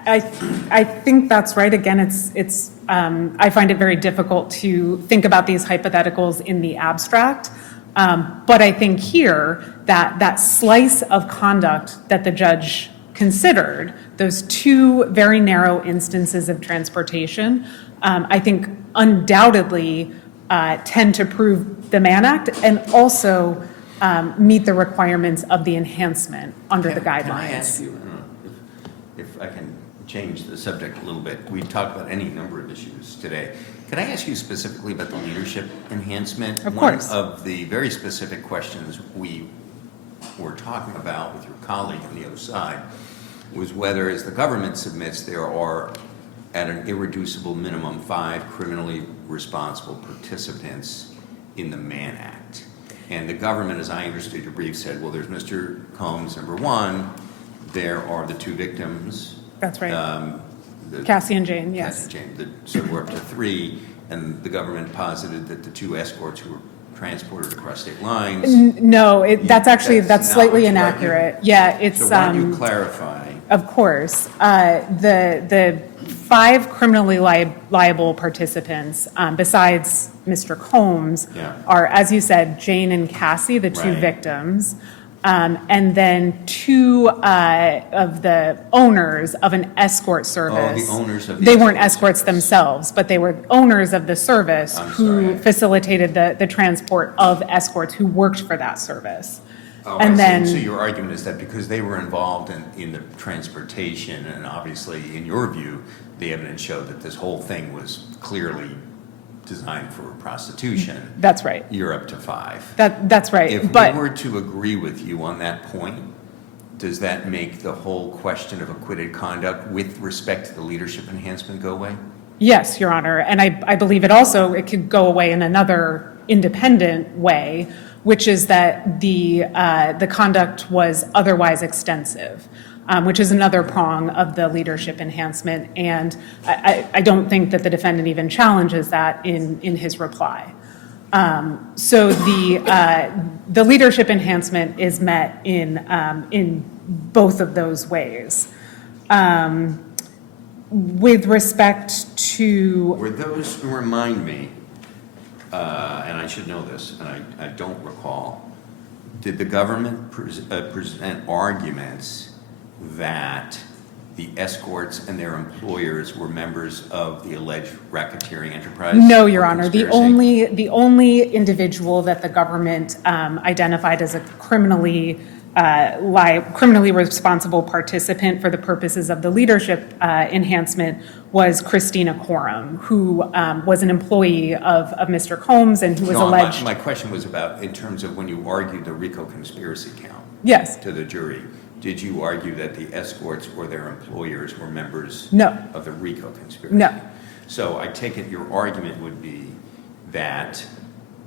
I think that's right. Again, it's I find it very difficult to think about these hypotheticals in the abstract. But I think here that slice of conduct that the judge considered, those two very narrow instances of transportation, I think undoubtedly tend to prove the Mann Act and also meet the requirements of the enhancement under the guidelines. Can I ask you, I don't know, if I can change the subject a little bit? We've talked about any number of issues today. Can I ask you specifically about the leadership enhancement? Of course. One of the very specific questions we were talking about with your colleague on the other side was whether, as the government submits, there are, at an irreducible minimum, 5 criminally responsible participants in the Mann Act. And the government, as I understood your brief, said, well, there's Mr. Combs, number 1. There are the 2 victims. That's right. Cassie and Jane, yes. Cassie and Jane. So we're up to 3, and the government posited that the 2 escorts who were transported across state lines. No, that's slightly not inaccurate. Yeah, it's. So why don't you clarify? Of course, the 5 criminally liable participants, besides Mr. Combs, are, as you said, Jane and Cassie, the 2 victims. And then 2 of the owners of an escort service. Oh, the owners of the They weren't escorts themselves, but they were owners of the service who facilitated the transport of escorts who worked for that service. Oh, and then, so your argument is that because they were involved in the transportation, and obviously, in your view, the evidence showed that this whole thing was clearly designed for prostitution. That's right. You're up to 5. That's right. If but we were to agree with you on that point, does that make the whole question of acquitted conduct with respect to the leadership enhancement go away? Yes, Your Honor. And I believe it could go away in another independent way, which is that the conduct was otherwise extensive, which is another prong of the leadership enhancement. And I don't think that the defendant even challenges that in his reply. So the leadership enhancement is met in both of those ways. With respect to... Were those, remind me, and I should know this, and I don't recall, did the government present arguments that the escorts and their employers were members of the alleged racketeering enterprise? No, Your Honor. The conspiracy? only individual that the government identified as a criminally responsible participant for the purposes of the leadership enhancement was Christina Coram, who was an employee of Mr. Combs and who was alleged... My question was about, in terms of when you argued the RICO conspiracy count Yes. to the jury, did you argue that the escorts or their employers were members No. of the RICO conspiracy? No. So I take it your argument would be that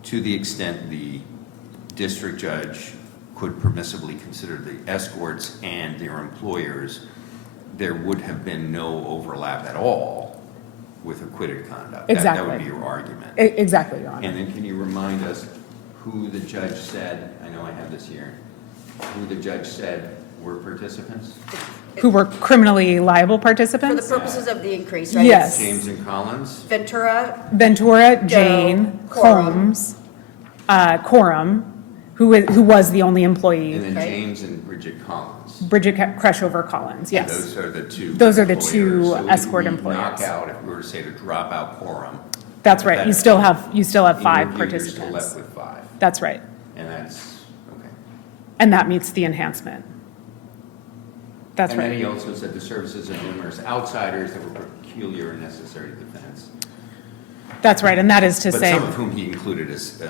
to the extent the district judge could permissibly consider the escorts and their employers, there would have been no overlap at all with acquitted conduct. Exactly. That would be your argument. Exactly, Your Honor. And then can you remind us who the judge said, I know I have this here, who the judge said were participants? Who were criminally liable For the participants? purposes of the increase, right? Yes. James and Collins? Ventura, Jane, Coram. Combs, Coram, who was the only employee. And then Right. James and Bridget Collins. Bridget Kreshover Collins, yes. Those are the two. Those are the employers. two So escort we employers. knock out, if we were to say to drop out quorum. That's right. You still have in five your view, you're still participants. left with five. That's right. And that's, okay. And that meets the enhancement. That's And then right. he also said the services of numerous outsiders that were peculiar and necessary to defense. That's right. And that is to But say, some of whom he included as,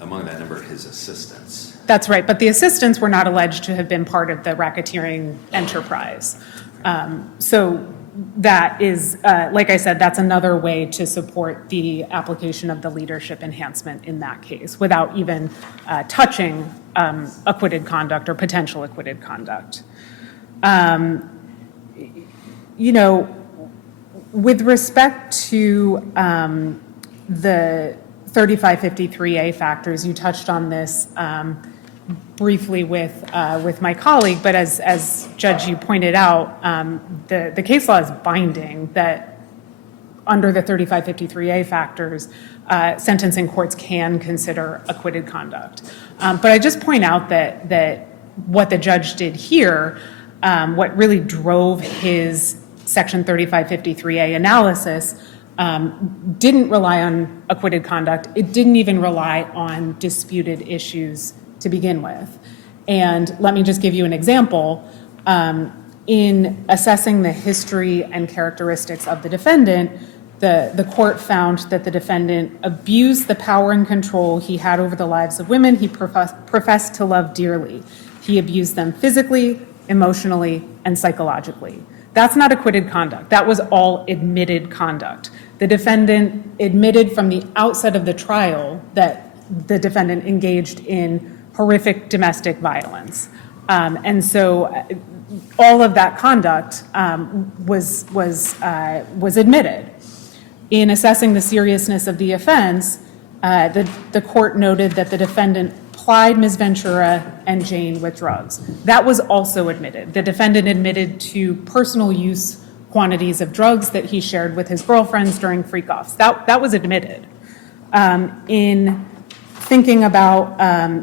among that number, his assistants. that's right. But the assistants were not alleged to have been part of the racketeering enterprise. So that is, like I said, that's another way to support the application of the leadership enhancement in that case without even touching acquitted conduct or potential acquitted conduct. You know, with respect to the 3553A factors, you touched on this briefly with my colleague, but as Judge, you pointed out, the case law is binding that under the 3553A factors, sentencing courts can consider acquitted conduct. But I just point out that what the judge did here, what really drove his Section 3553A analysis, didn't rely on acquitted conduct. It didn't even rely on disputed issues to begin with. And let me just give you an example. In assessing the history and characteristics of the defendant, the court found that the defendant abused the power and control he had over the lives of women he professed to love dearly. He abused them physically, emotionally, and psychologically. That's not acquitted conduct. That was all admitted conduct. The defendant admitted from the outset of the trial that the defendant engaged in horrific domestic violence. And so all of that conduct was admitted. In assessing the seriousness of the offense, the court noted that the defendant plied Ms. Ventura and Jane with drugs. That was also admitted. The defendant admitted to personal use quantities of drugs that he shared with his girlfriends during freak-offs. That was admitted. In thinking about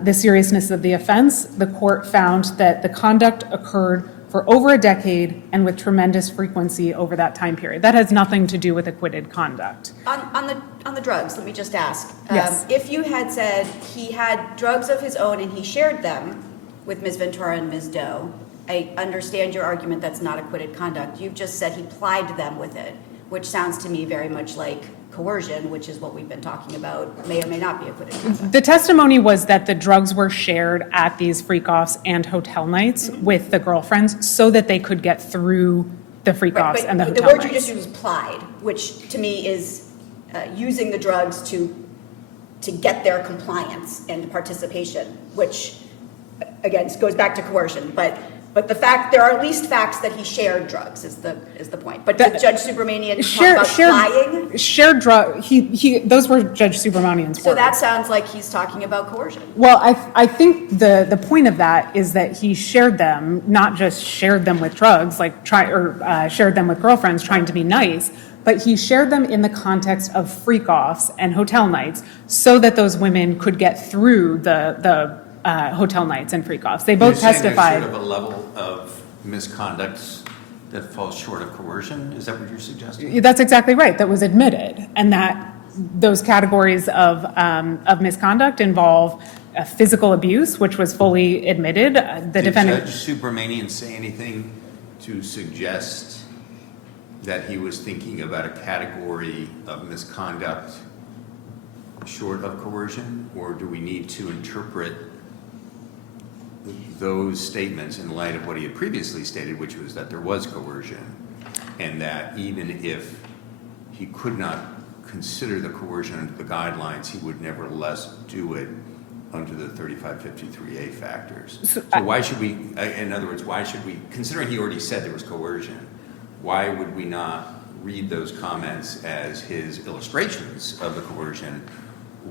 the seriousness of the offense, the court found that the conduct occurred for over a decade and with tremendous frequency over that time period. That has nothing to do with acquitted conduct. On the drugs, let me just ask. Yes. If you had said he had drugs of his own and he shared them with Ms. Ventura and Ms. Doe, I understand your argument that's not acquitted conduct. You've just said he plied them with it, which sounds to me very much like coercion, which is what we've been talking about, may or may not be acquitted conduct. The testimony was that the drugs were shared at these freak-offs and hotel nights with the girlfriends so that they could get through the freak-offs and the hotel word nights. you just used was plied, which to me is using the drugs to to get their compliance and participation, which, again, goes back to coercion. But the fact, there are at least facts that he shared drugs is the point. But did Judge Subramanian talk about lying? Shared drug, those were Judge Subramanian's words. So that sounds like he's talking about coercion. Well, I think the point of that is that he shared them, not just shared them with drugs, shared them with girlfriends trying to be nice, but he shared them in the context of freak-offs and hotel nights so that those women could get through the hotel nights and freak-offs. They both testified. You're saying there's sort of a level of misconduct that falls short of coercion? Is that what you're suggesting? That's exactly right. That was admitted, and that those categories of misconduct involve physical abuse, which was fully admitted. Did Judge Subramanian say anything to suggest that he was thinking about a category of misconduct short of coercion, or do we need to interpret those statements in light of what he had previously stated, which was that there was coercion, and that even if he could not consider the coercion under the guidelines, he would nevertheless do it under the 3553A factors? So why should we, in other words, why should we, considering he already said there was coercion, why would we not read those comments as his illustrations of the coercion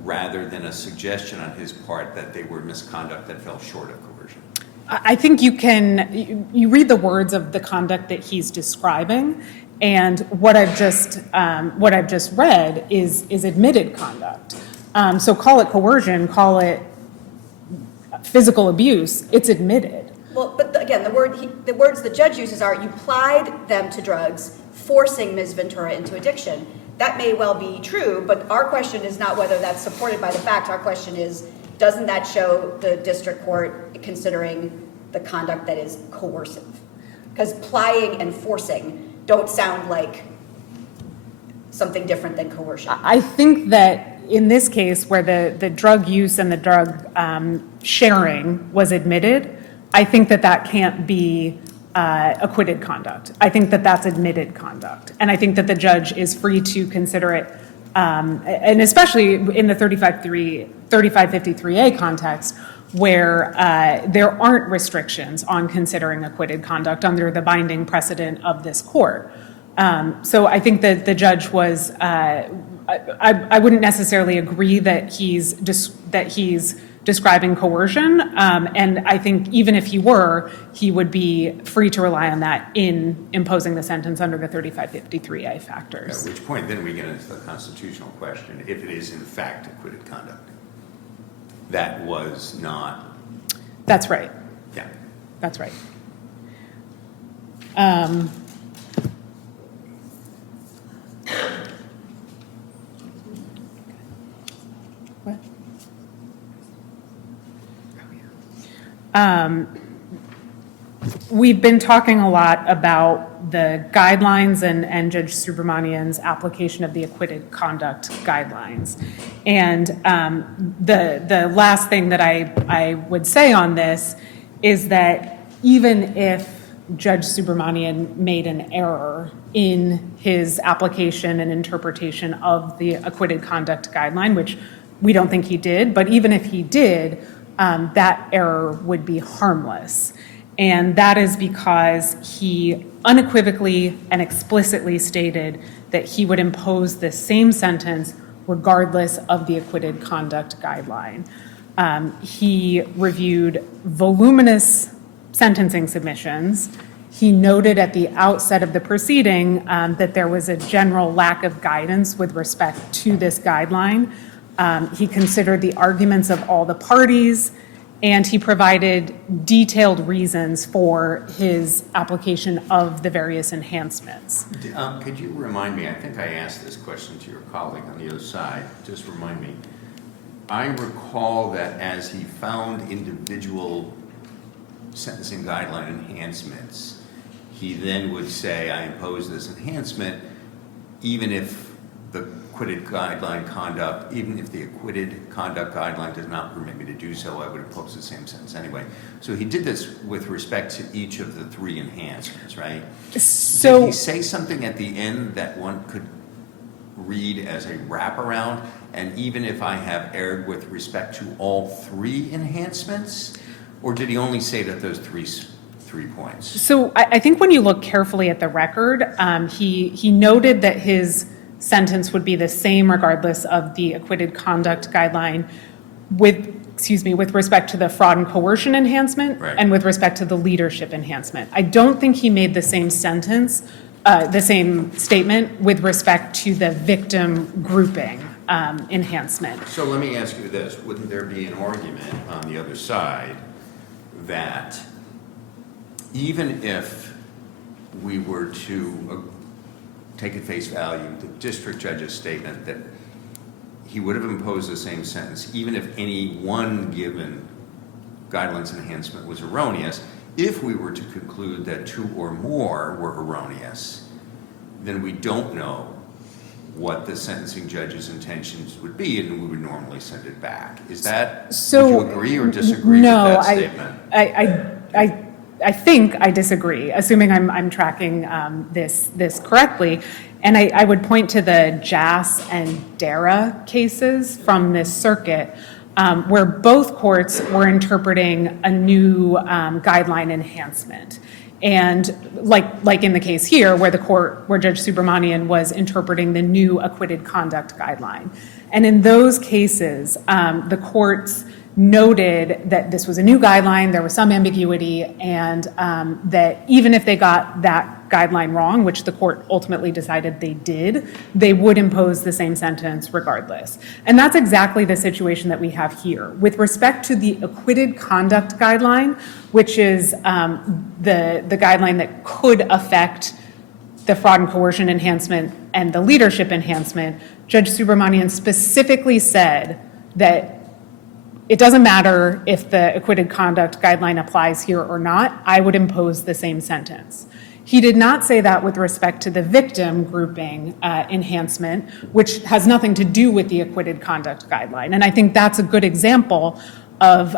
rather than a suggestion on his part that they were misconduct that fell short of coercion? I think you read the words of the conduct that he's describing, and what I've just read is admitted conduct. So call it coercion, call it physical abuse. It's admitted. Well, but again, the words the judge uses are, you plied them to drugs, forcing Ms. Ventura into addiction. That may well be true, but our question is not whether that's supported by the facts. Our question is, doesn't that show the district court considering the conduct that is coercive? Because plying and forcing don't sound like something different than coercion. I think that in this case, where the drug use and the drug sharing was admitted, I think that can't be acquitted conduct. I think that that's admitted conduct. And I think that the judge is free to consider it, and especially in the 3553A context, where there aren't restrictions on considering acquitted conduct under the binding precedent of this court. So I think that the judge was, I wouldn't necessarily agree that he's describing coercion, and I think even if he were, he would be free to rely on that in imposing the sentence under the 3553A factors. At which point then we get into the constitutional question, if it is in fact acquitted conduct. That was not. That's right. Yeah. That's right. What? We've been talking a lot about the guidelines and Judge Subramanian's application of the acquitted conduct guidelines. And the last thing that I would say on this is that even if Judge Subramanian made an error in his application and interpretation of the acquitted conduct guideline, which we don't think he did, but even if he did, that error would be harmless. And that is because he unequivocally and explicitly stated that he would impose the same sentence regardless of the acquitted conduct guideline. He reviewed voluminous sentencing submissions. He noted at the outset of the proceeding that there was a general lack of guidance with respect to this guideline. He considered the arguments of all the parties, and he provided detailed reasons for his application of the various enhancements. Could you remind me, I think I asked this question to your colleague on the other side, just remind me. I recall that as he found individual sentencing guideline enhancements, he then would say, I impose this enhancement, even if the acquitted guideline conduct, even if the acquitted conduct guideline does not permit me to do so, I would impose the same sentence anyway. So he did this with respect to each of the three enhancements, right? So did he say something at the end that one could read as a wraparound? And even if I have erred with respect to all three enhancements? Or did he only say that those three points? So I think when you look carefully at the record, he noted that his sentence would be the same regardless of the acquitted conduct guideline with respect to the fraud and coercion enhancement, right, and with respect to the leadership enhancement. I don't think he made the same statement with respect to the victim grouping enhancement. So let me ask you this. Wouldn't there be an argument on the other side that even if we were to take at face value the district judge's statement that he would have imposed the same sentence, even if any one given guidelines enhancement was erroneous, if we were to conclude that two or more were erroneous, then we don't know what the sentencing judge's intentions would be, and we would normally send it back. Is that, So, would you agree or disagree with that statement? I think I disagree, assuming I'm tracking this correctly. And I would point to the Jass and Dara cases from this circuit, where both courts were interpreting a new guideline enhancement. And like in the case here, where Judge Subramanian was interpreting the new acquitted conduct guideline. And in those cases, the courts noted that this was a new guideline, there was some ambiguity, and that even if they got that guideline wrong, which the court ultimately decided they did, they would impose the same sentence regardless. And that's exactly the situation that we have here. With respect to the acquitted conduct guideline, which is the guideline that could affect the fraud and coercion enhancement and the leadership enhancement, Judge Subramanian specifically said that it doesn't matter if the acquitted conduct guideline applies here or not, I would impose the same sentence. He did not say that with respect to the victim grouping enhancement, which has nothing to do with the acquitted conduct guideline. And I think that's a good example of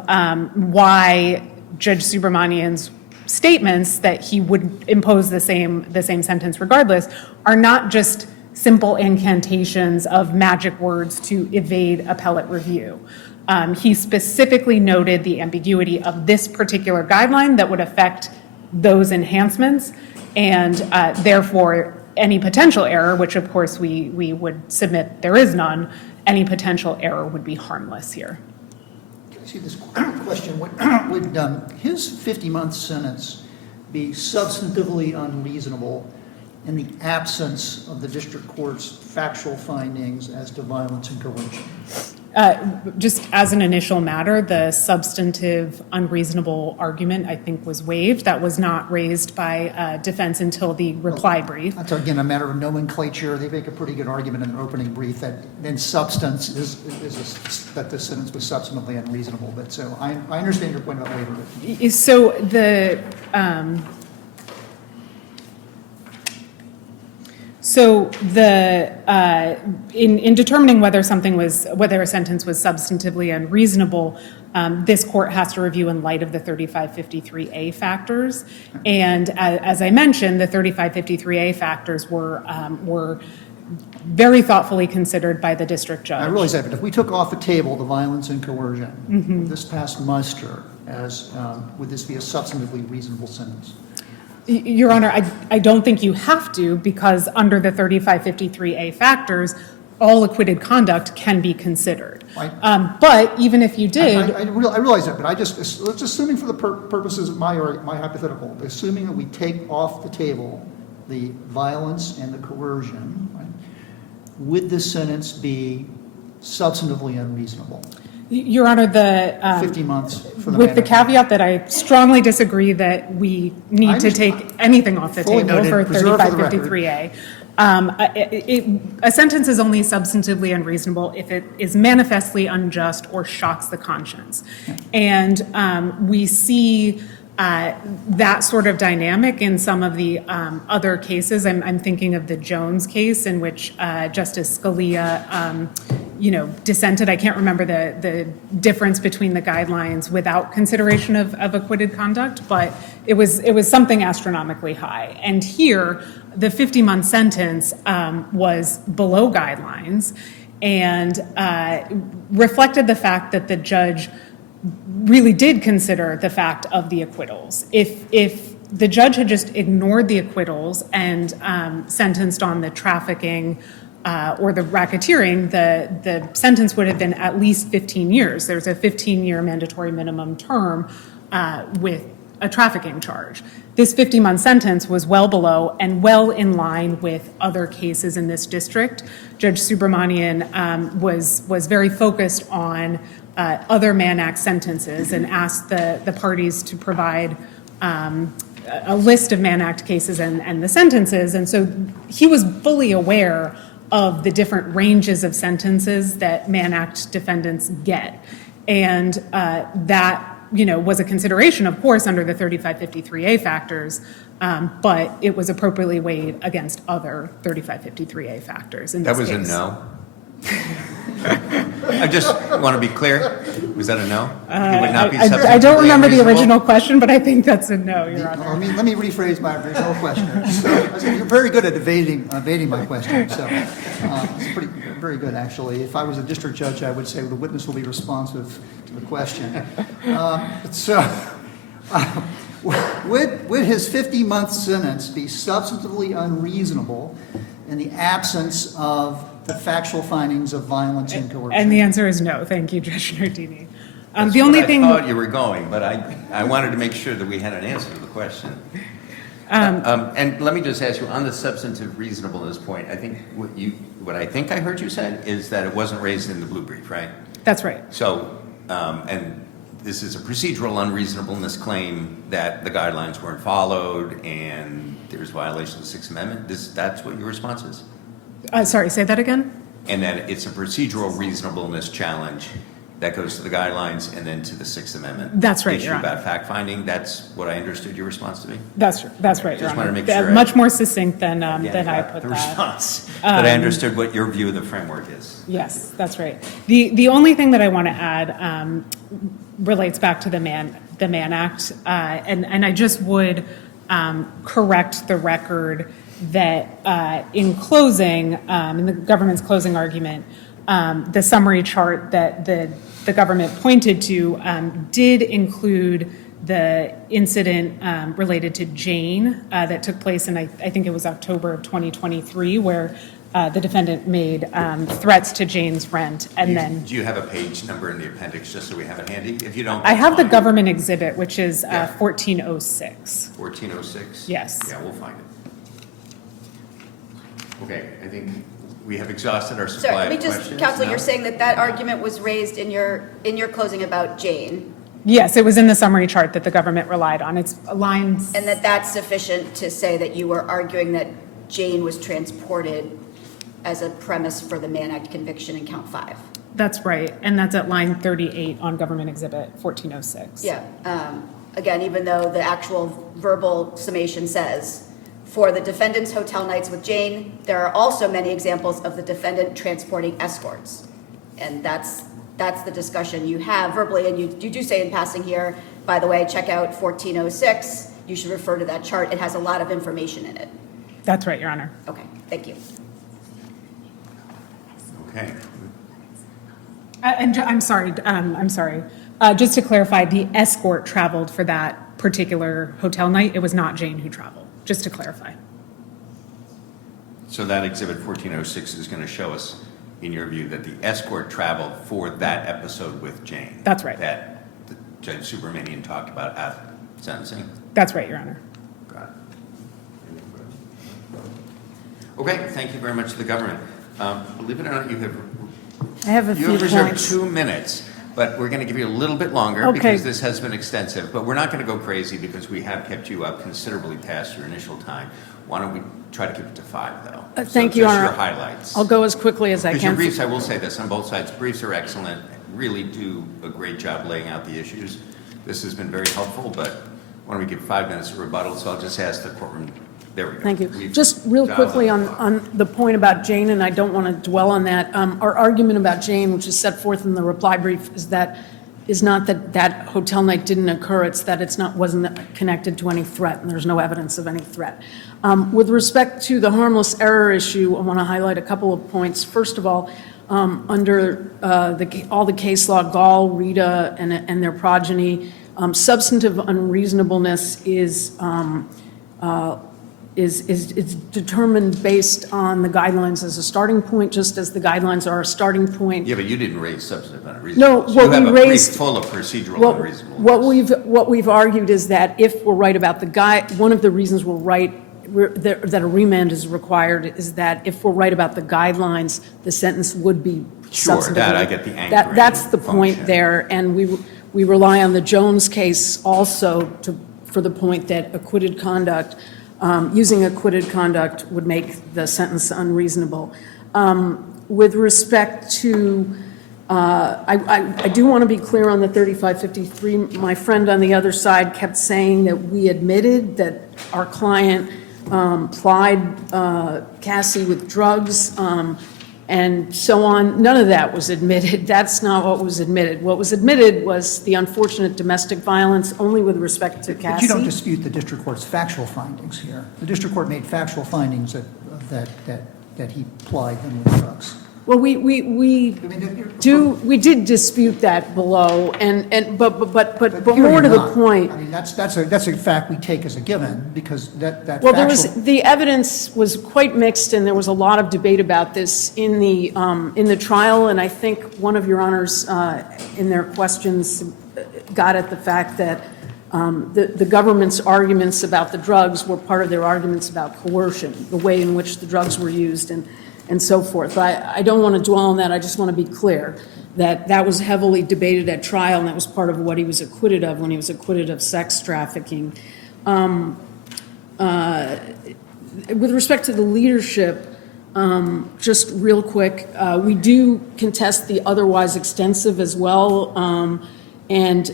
why Judge Subramanian's statements that he would impose the same sentence regardless are not just simple incantations of magic words to evade appellate review. He specifically noted the ambiguity of this particular guideline that would affect those enhancements, and therefore any potential error, which of course we would submit there is none, any potential error would be harmless here. Can I see this question? Would his 50-month sentence be substantively unreasonable in the absence of the district court's factual findings as to violence and coercion? Just as an initial matter, the substantive unreasonable argument, I think, was waived. That was not raised by defense until the reply brief. That's, again, a matter of nomenclature. They make a pretty good argument in their opening brief that in substance that the sentence was substantively unreasonable. But so I understand your point about waiver. So in determining whether a sentence was substantively unreasonable, this court has to review in light of the 3553A factors. And as I mentioned, the 3553A factors were very thoughtfully considered by the district judge. I realize that, but if we took off the table the violence and coercion, would this pass muster would this be a substantively reasonable sentence? Your Honor, I don't think you have to, because under the 3553A factors, all acquitted conduct can be considered. Right. But even if you did... I realize that, but let's assuming for the purposes of my hypothetical, assuming that we take off the table the violence and the coercion, right, would this sentence be substantively unreasonable? Your Honor, 50 months for the with the Mann Act. caveat that I strongly disagree that we need to take anything off the Fully table noted. for Preserved for the record. 3553A. A sentence is only substantively unreasonable if it is manifestly unjust or shocks the conscience. And we see that sort of dynamic in some of the other cases. I'm thinking of the Jones case in which Justice Scalia dissented. I can't remember the difference between the guidelines without consideration of acquitted conduct, but it was something astronomically high. And here, the 50-month sentence was below guidelines and reflected the fact that the judge really did consider the fact of the acquittals. If the judge had just ignored the acquittals and sentenced on the trafficking or the racketeering, the sentence would have been at least 15 years. There's a 15-year mandatory minimum term with a trafficking charge. This 50-month sentence was well below and well in line with other cases in this district. Judge Subramanian was very focused on other Mann Act sentences and asked the parties to provide a list of Mann Act cases and the sentences. And so he was fully aware of the different ranges of sentences that Mann Act defendants get. And that was a consideration, of course, under the 3553A factors, but it was appropriately weighed against other 3553A factors in this case. That was a no? I just want to be clear. Was that a no? It would not be I don't remember the substantively original question, but I think that's a no, Your Honor. Let me rephrase my original question. So, you're very good at evading my question, so it's very good, actually. If I was a district judge, I would say the witness will be responsive to the question. Would his 50-month sentence be substantively unreasonable in the absence of the factual findings of violence and coercion? And the answer is no. Thank you, Judge Nardini. That's The only what thing I thought you were going, but I wanted to make sure that we had an answer to the question. And let me just ask you, on the substantive reasonableness point, I think what I think I heard you said is that it wasn't raised in the blue brief, right? That's right. So, and this is a procedural unreasonableness claim that the guidelines weren't followed and there's violation of the Sixth Amendment. That's what your response is? Sorry, say that again? And that it's a procedural reasonableness challenge that goes to the guidelines and then to the Sixth Amendment. That's right, issue Your Honor. about fact finding. That's what I understood your response to be. That's right, Your Just Honor. wanted to make sure Much more succinct than I got put the that. response. But I understood what your view of the framework is. Yes, that's right. The only thing that I want to add relates back to the Mann Act, and I just would correct the record that in closing, in the government's closing argument, the summary chart that the government pointed to did include the incident related to Jane that took place in, I think it was October of 2023, where the defendant made threats to Jane's rent, and then... Do you have a page number in the appendix, just so we have it handy? If you don't... I have the fine. government exhibit, which is 1406. 1406? Yes. Yeah, we'll find it. Okay, I think we have exhausted our Sorry, supply let me of just, questions. Counsel, No? you're saying that argument was raised in your closing about Jane, Yes, it was in the summary chart that the government relied on. It's lines... and that's sufficient to say that you were arguing that Jane was transported as a premise for the Mann Act conviction in count 5. That's right, and that's at line 38 on government exhibit 1406. Yeah. Again, even though the actual verbal summation says, for the defendant's hotel nights with Jane, there are also many examples of the defendant transporting escorts. And that's the discussion you have verbally, and you do say in passing here, by the way, check out 1406. You should refer to that chart. It has a lot of information in it. That's right, Your Honor. Okay, thank you. Okay. And I'm sorry. Just to clarify, the escort traveled for that particular hotel night. It was not Jane who traveled, just to clarify. So that exhibit 1406 is going to show us, in your view, that the escort traveled for that episode with Jane. That's right. That Judge Subramanian talked about at sentencing. That's right, Your Honor. Got it. Okay, thank you very much to the government. Believe it or not, I have a you few have reserved points. 2 minutes, but we're going to give you a little bit longer Okay. because this has been extensive. But we're not going to go crazy because we have kept you up considerably past your initial time. Why don't we try to keep it to 5, though? Thank you, Your Just Honor. your highlights. I'll go as quickly as I Because your can. briefs, I will say this on both sides, briefs are excellent, really do a great job laying out the issues. This has been very helpful, but why don't we give 5 minutes of rebuttal? So I'll just ask the courtroom. There we go. Thank you. We've Just real dialed quickly up on, the clock. on the point about Jane, and I don't want to dwell on that. Our argument about Jane, which is set forth in the reply brief, is that is not that that hotel night didn't occur, it's that wasn't connected to any threat, and there's no evidence of any threat. With respect to the harmless error issue, I want to highlight a couple of points. First of all, under all the case law, Gall, Rita, and their progeny, substantive unreasonableness is determined based on the guidelines as a starting point, just as the guidelines are a starting point. Yeah, but you didn't raise substantive No, unreasonableness. what You have we a brief raised. full of procedural unreasonableness. What we've argued is that if we're right about one of the reasons we're right, that a remand is required is that if we're right about the guidelines, the sentence would be Sure, substantively. that I get the anchoring That's the point function. there, and we rely on the Jones case also for the point that acquitted conduct, using acquitted conduct would make the sentence unreasonable. With respect to, I do want to be clear on the 3553. My friend on the other side kept saying that we admitted that our client plied Cassie with drugs and so on. None of that was admitted. That's not what was admitted. What was admitted was the unfortunate domestic violence only with respect to Cassie. But you don't dispute the district court's factual findings here. The district court made factual findings that he plied them with drugs. Well, we did dispute that below, but here more to you're the not. point. I mean, that's a fact we take as a given, because that Well, factual. the evidence was quite mixed, and there was a lot of debate about this in the trial, and I think one of your honors in their questions got at the fact that the government's arguments about the drugs were part of their arguments about coercion, the way in which the drugs were used and so forth. But I don't want to dwell on that. I just want to be clear that that was heavily debated at trial, and that was part of what he was acquitted of when he was acquitted of sex trafficking. With respect to the leadership, just real quick, we do contest the otherwise extensive as well. And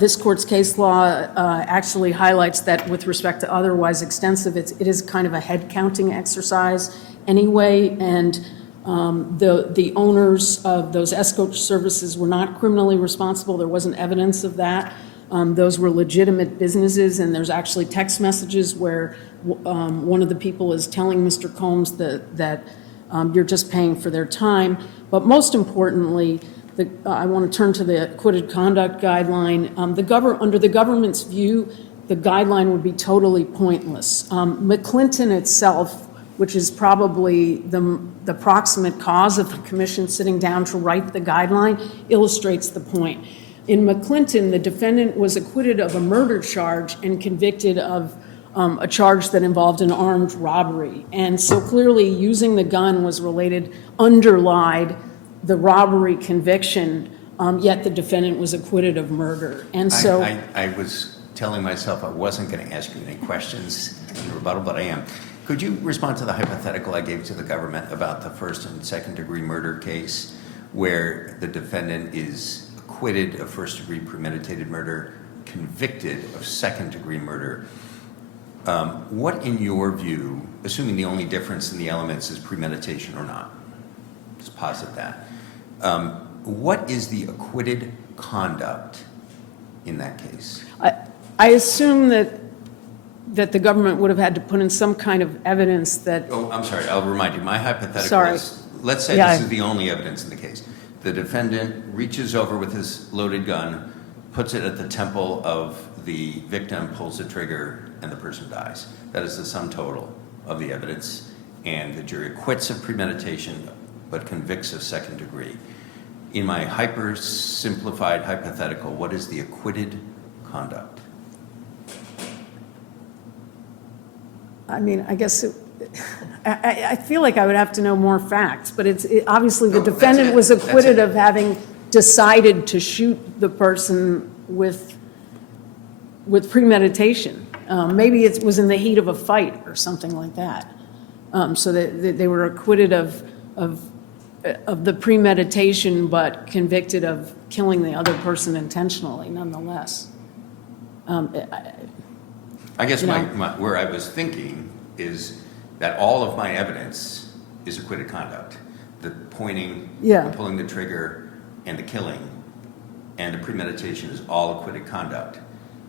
this court's case law actually highlights that with respect to otherwise extensive, it is kind of a head counting exercise anyway. And the owners of those escort services were not criminally responsible. There wasn't evidence of that. Those were legitimate businesses, and there's actually text messages where one of the people is telling Mr. Combs that you're just paying for their time. But most importantly, I want to turn to the acquitted conduct guideline. Under the government's view, the guideline would be totally pointless. McClinton itself, which is probably the proximate cause of the commission sitting down to write the guideline, illustrates the point. In McClinton, the defendant was acquitted of a murder charge and convicted of a charge that involved an armed robbery. And so clearly using the gun was underlied the robbery conviction, yet the defendant was acquitted of murder. And so I was telling myself I wasn't going to ask you any questions in rebuttal, but I am. Could you respond to the hypothetical I gave to the government about the first and second degree murder case where the defendant is acquitted of first degree premeditated murder, convicted of second degree murder? What, in your view, assuming the only difference in the elements is premeditation or not, just posit that, what is the acquitted conduct in that case? I assume that the government would have had to put in some kind of evidence that. Oh, I'm sorry, I'll remind you, my hypothetical Sorry. is, let's say Yeah. this is the only evidence in the case. The defendant reaches over with his loaded gun, puts it at the temple of the victim, pulls the trigger, and the person dies. That is the sum total of the evidence, and the jury acquits of premeditation but convicts of second degree. In my hyper-simplified hypothetical, what is the acquitted conduct? I mean, I guess I feel like I would have to know more facts, but obviously the No, that's defendant it. was That's acquitted it. of having decided to shoot the person with premeditation. Maybe it was in the heat of a fight or something like that. So that they were acquitted of the premeditation, but convicted of killing the other person intentionally, nonetheless. I guess You know. where I was thinking is that all of my evidence is acquitted conduct. The pointing, Yeah. the pulling the trigger, and the killing And the premeditation is all acquitted conduct.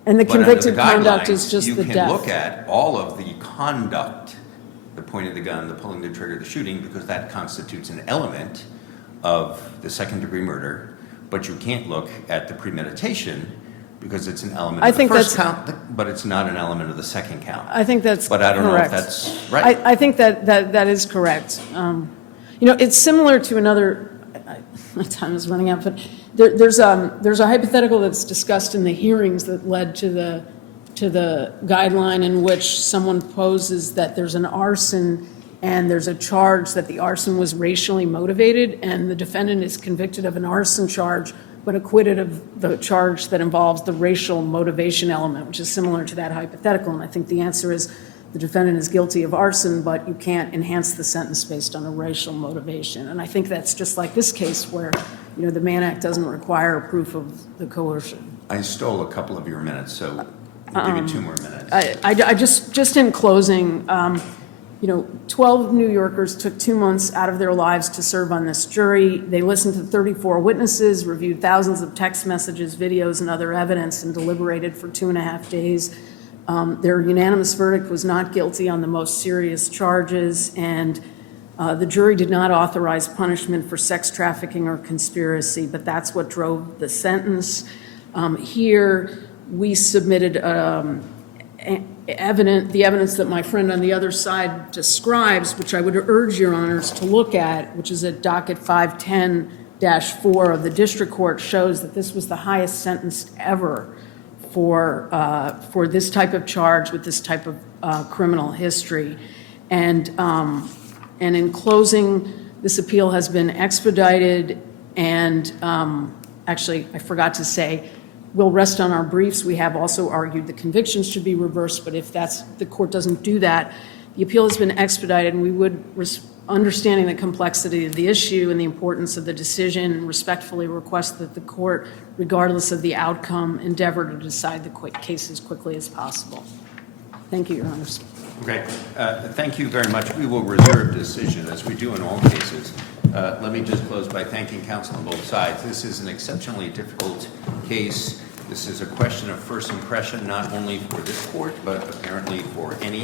And the But under the convicted conduct is guidelines, just the You can death. look at all of the conduct, the pointing the gun, the pulling the trigger, the shooting, because that constitutes an element of the second-degree murder, but you can't look at the premeditation because it's an element I of the think first that's- count, but it's not an element of the second count. I think that's correct. But I don't know if that's right. I think that is correct. It's similar to another, my time is running out, but there's a hypothetical that's discussed in the hearings that led to the guideline in which someone poses that there's an arson and there's a charge that the arson was racially motivated, and the defendant is convicted of an arson charge but acquitted of the charge that involves the racial motivation element, which is similar to that hypothetical. And I think the answer is the defendant is guilty of arson, but you can't enhance the sentence based on a racial motivation. And I think that's just like this case where, the Mann Act doesn't require proof of the coercion. I stole a couple of your minutes, so I'll give you 2 more minutes. I just in closing, 12 New Yorkers took 2 months out of their lives to serve on this jury. They listened to 34 witnesses, reviewed thousands of text messages, videos, and other evidence, and deliberated for 2.5 days. Their unanimous verdict was not guilty on the most serious charges, and the jury did not authorize punishment for sex trafficking or conspiracy, but that's what drove the sentence. Here, we submitted the evidence that my friend on the other side describes, which I would urge your honors to look at, which is at docket 510-4 of the district court, shows that this was the highest sentence ever for this type of charge with this type of criminal history. And in closing, this appeal has been expedited, and actually, I forgot to say, we'll rest on our briefs. We have also argued the convictions should be reversed, but if the court doesn't do that, the appeal has been expedited, and we would, understanding the complexity of the issue and the importance of the decision, respectfully request that the court, regardless of the outcome, endeavor to decide the case as quickly as possible. Thank you, your honors. Okay, thank you very much. We will reserve decision, as we do in all cases. Let me just close by thanking counsel on both sides. This is an exceptionally difficult case. This is a question of first impression, not only for this court, but apparently for any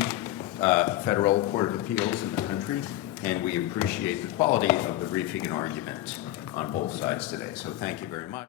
federal court of appeals in the country. And we appreciate the quality of the briefing and argument on both sides today. So thank you very much.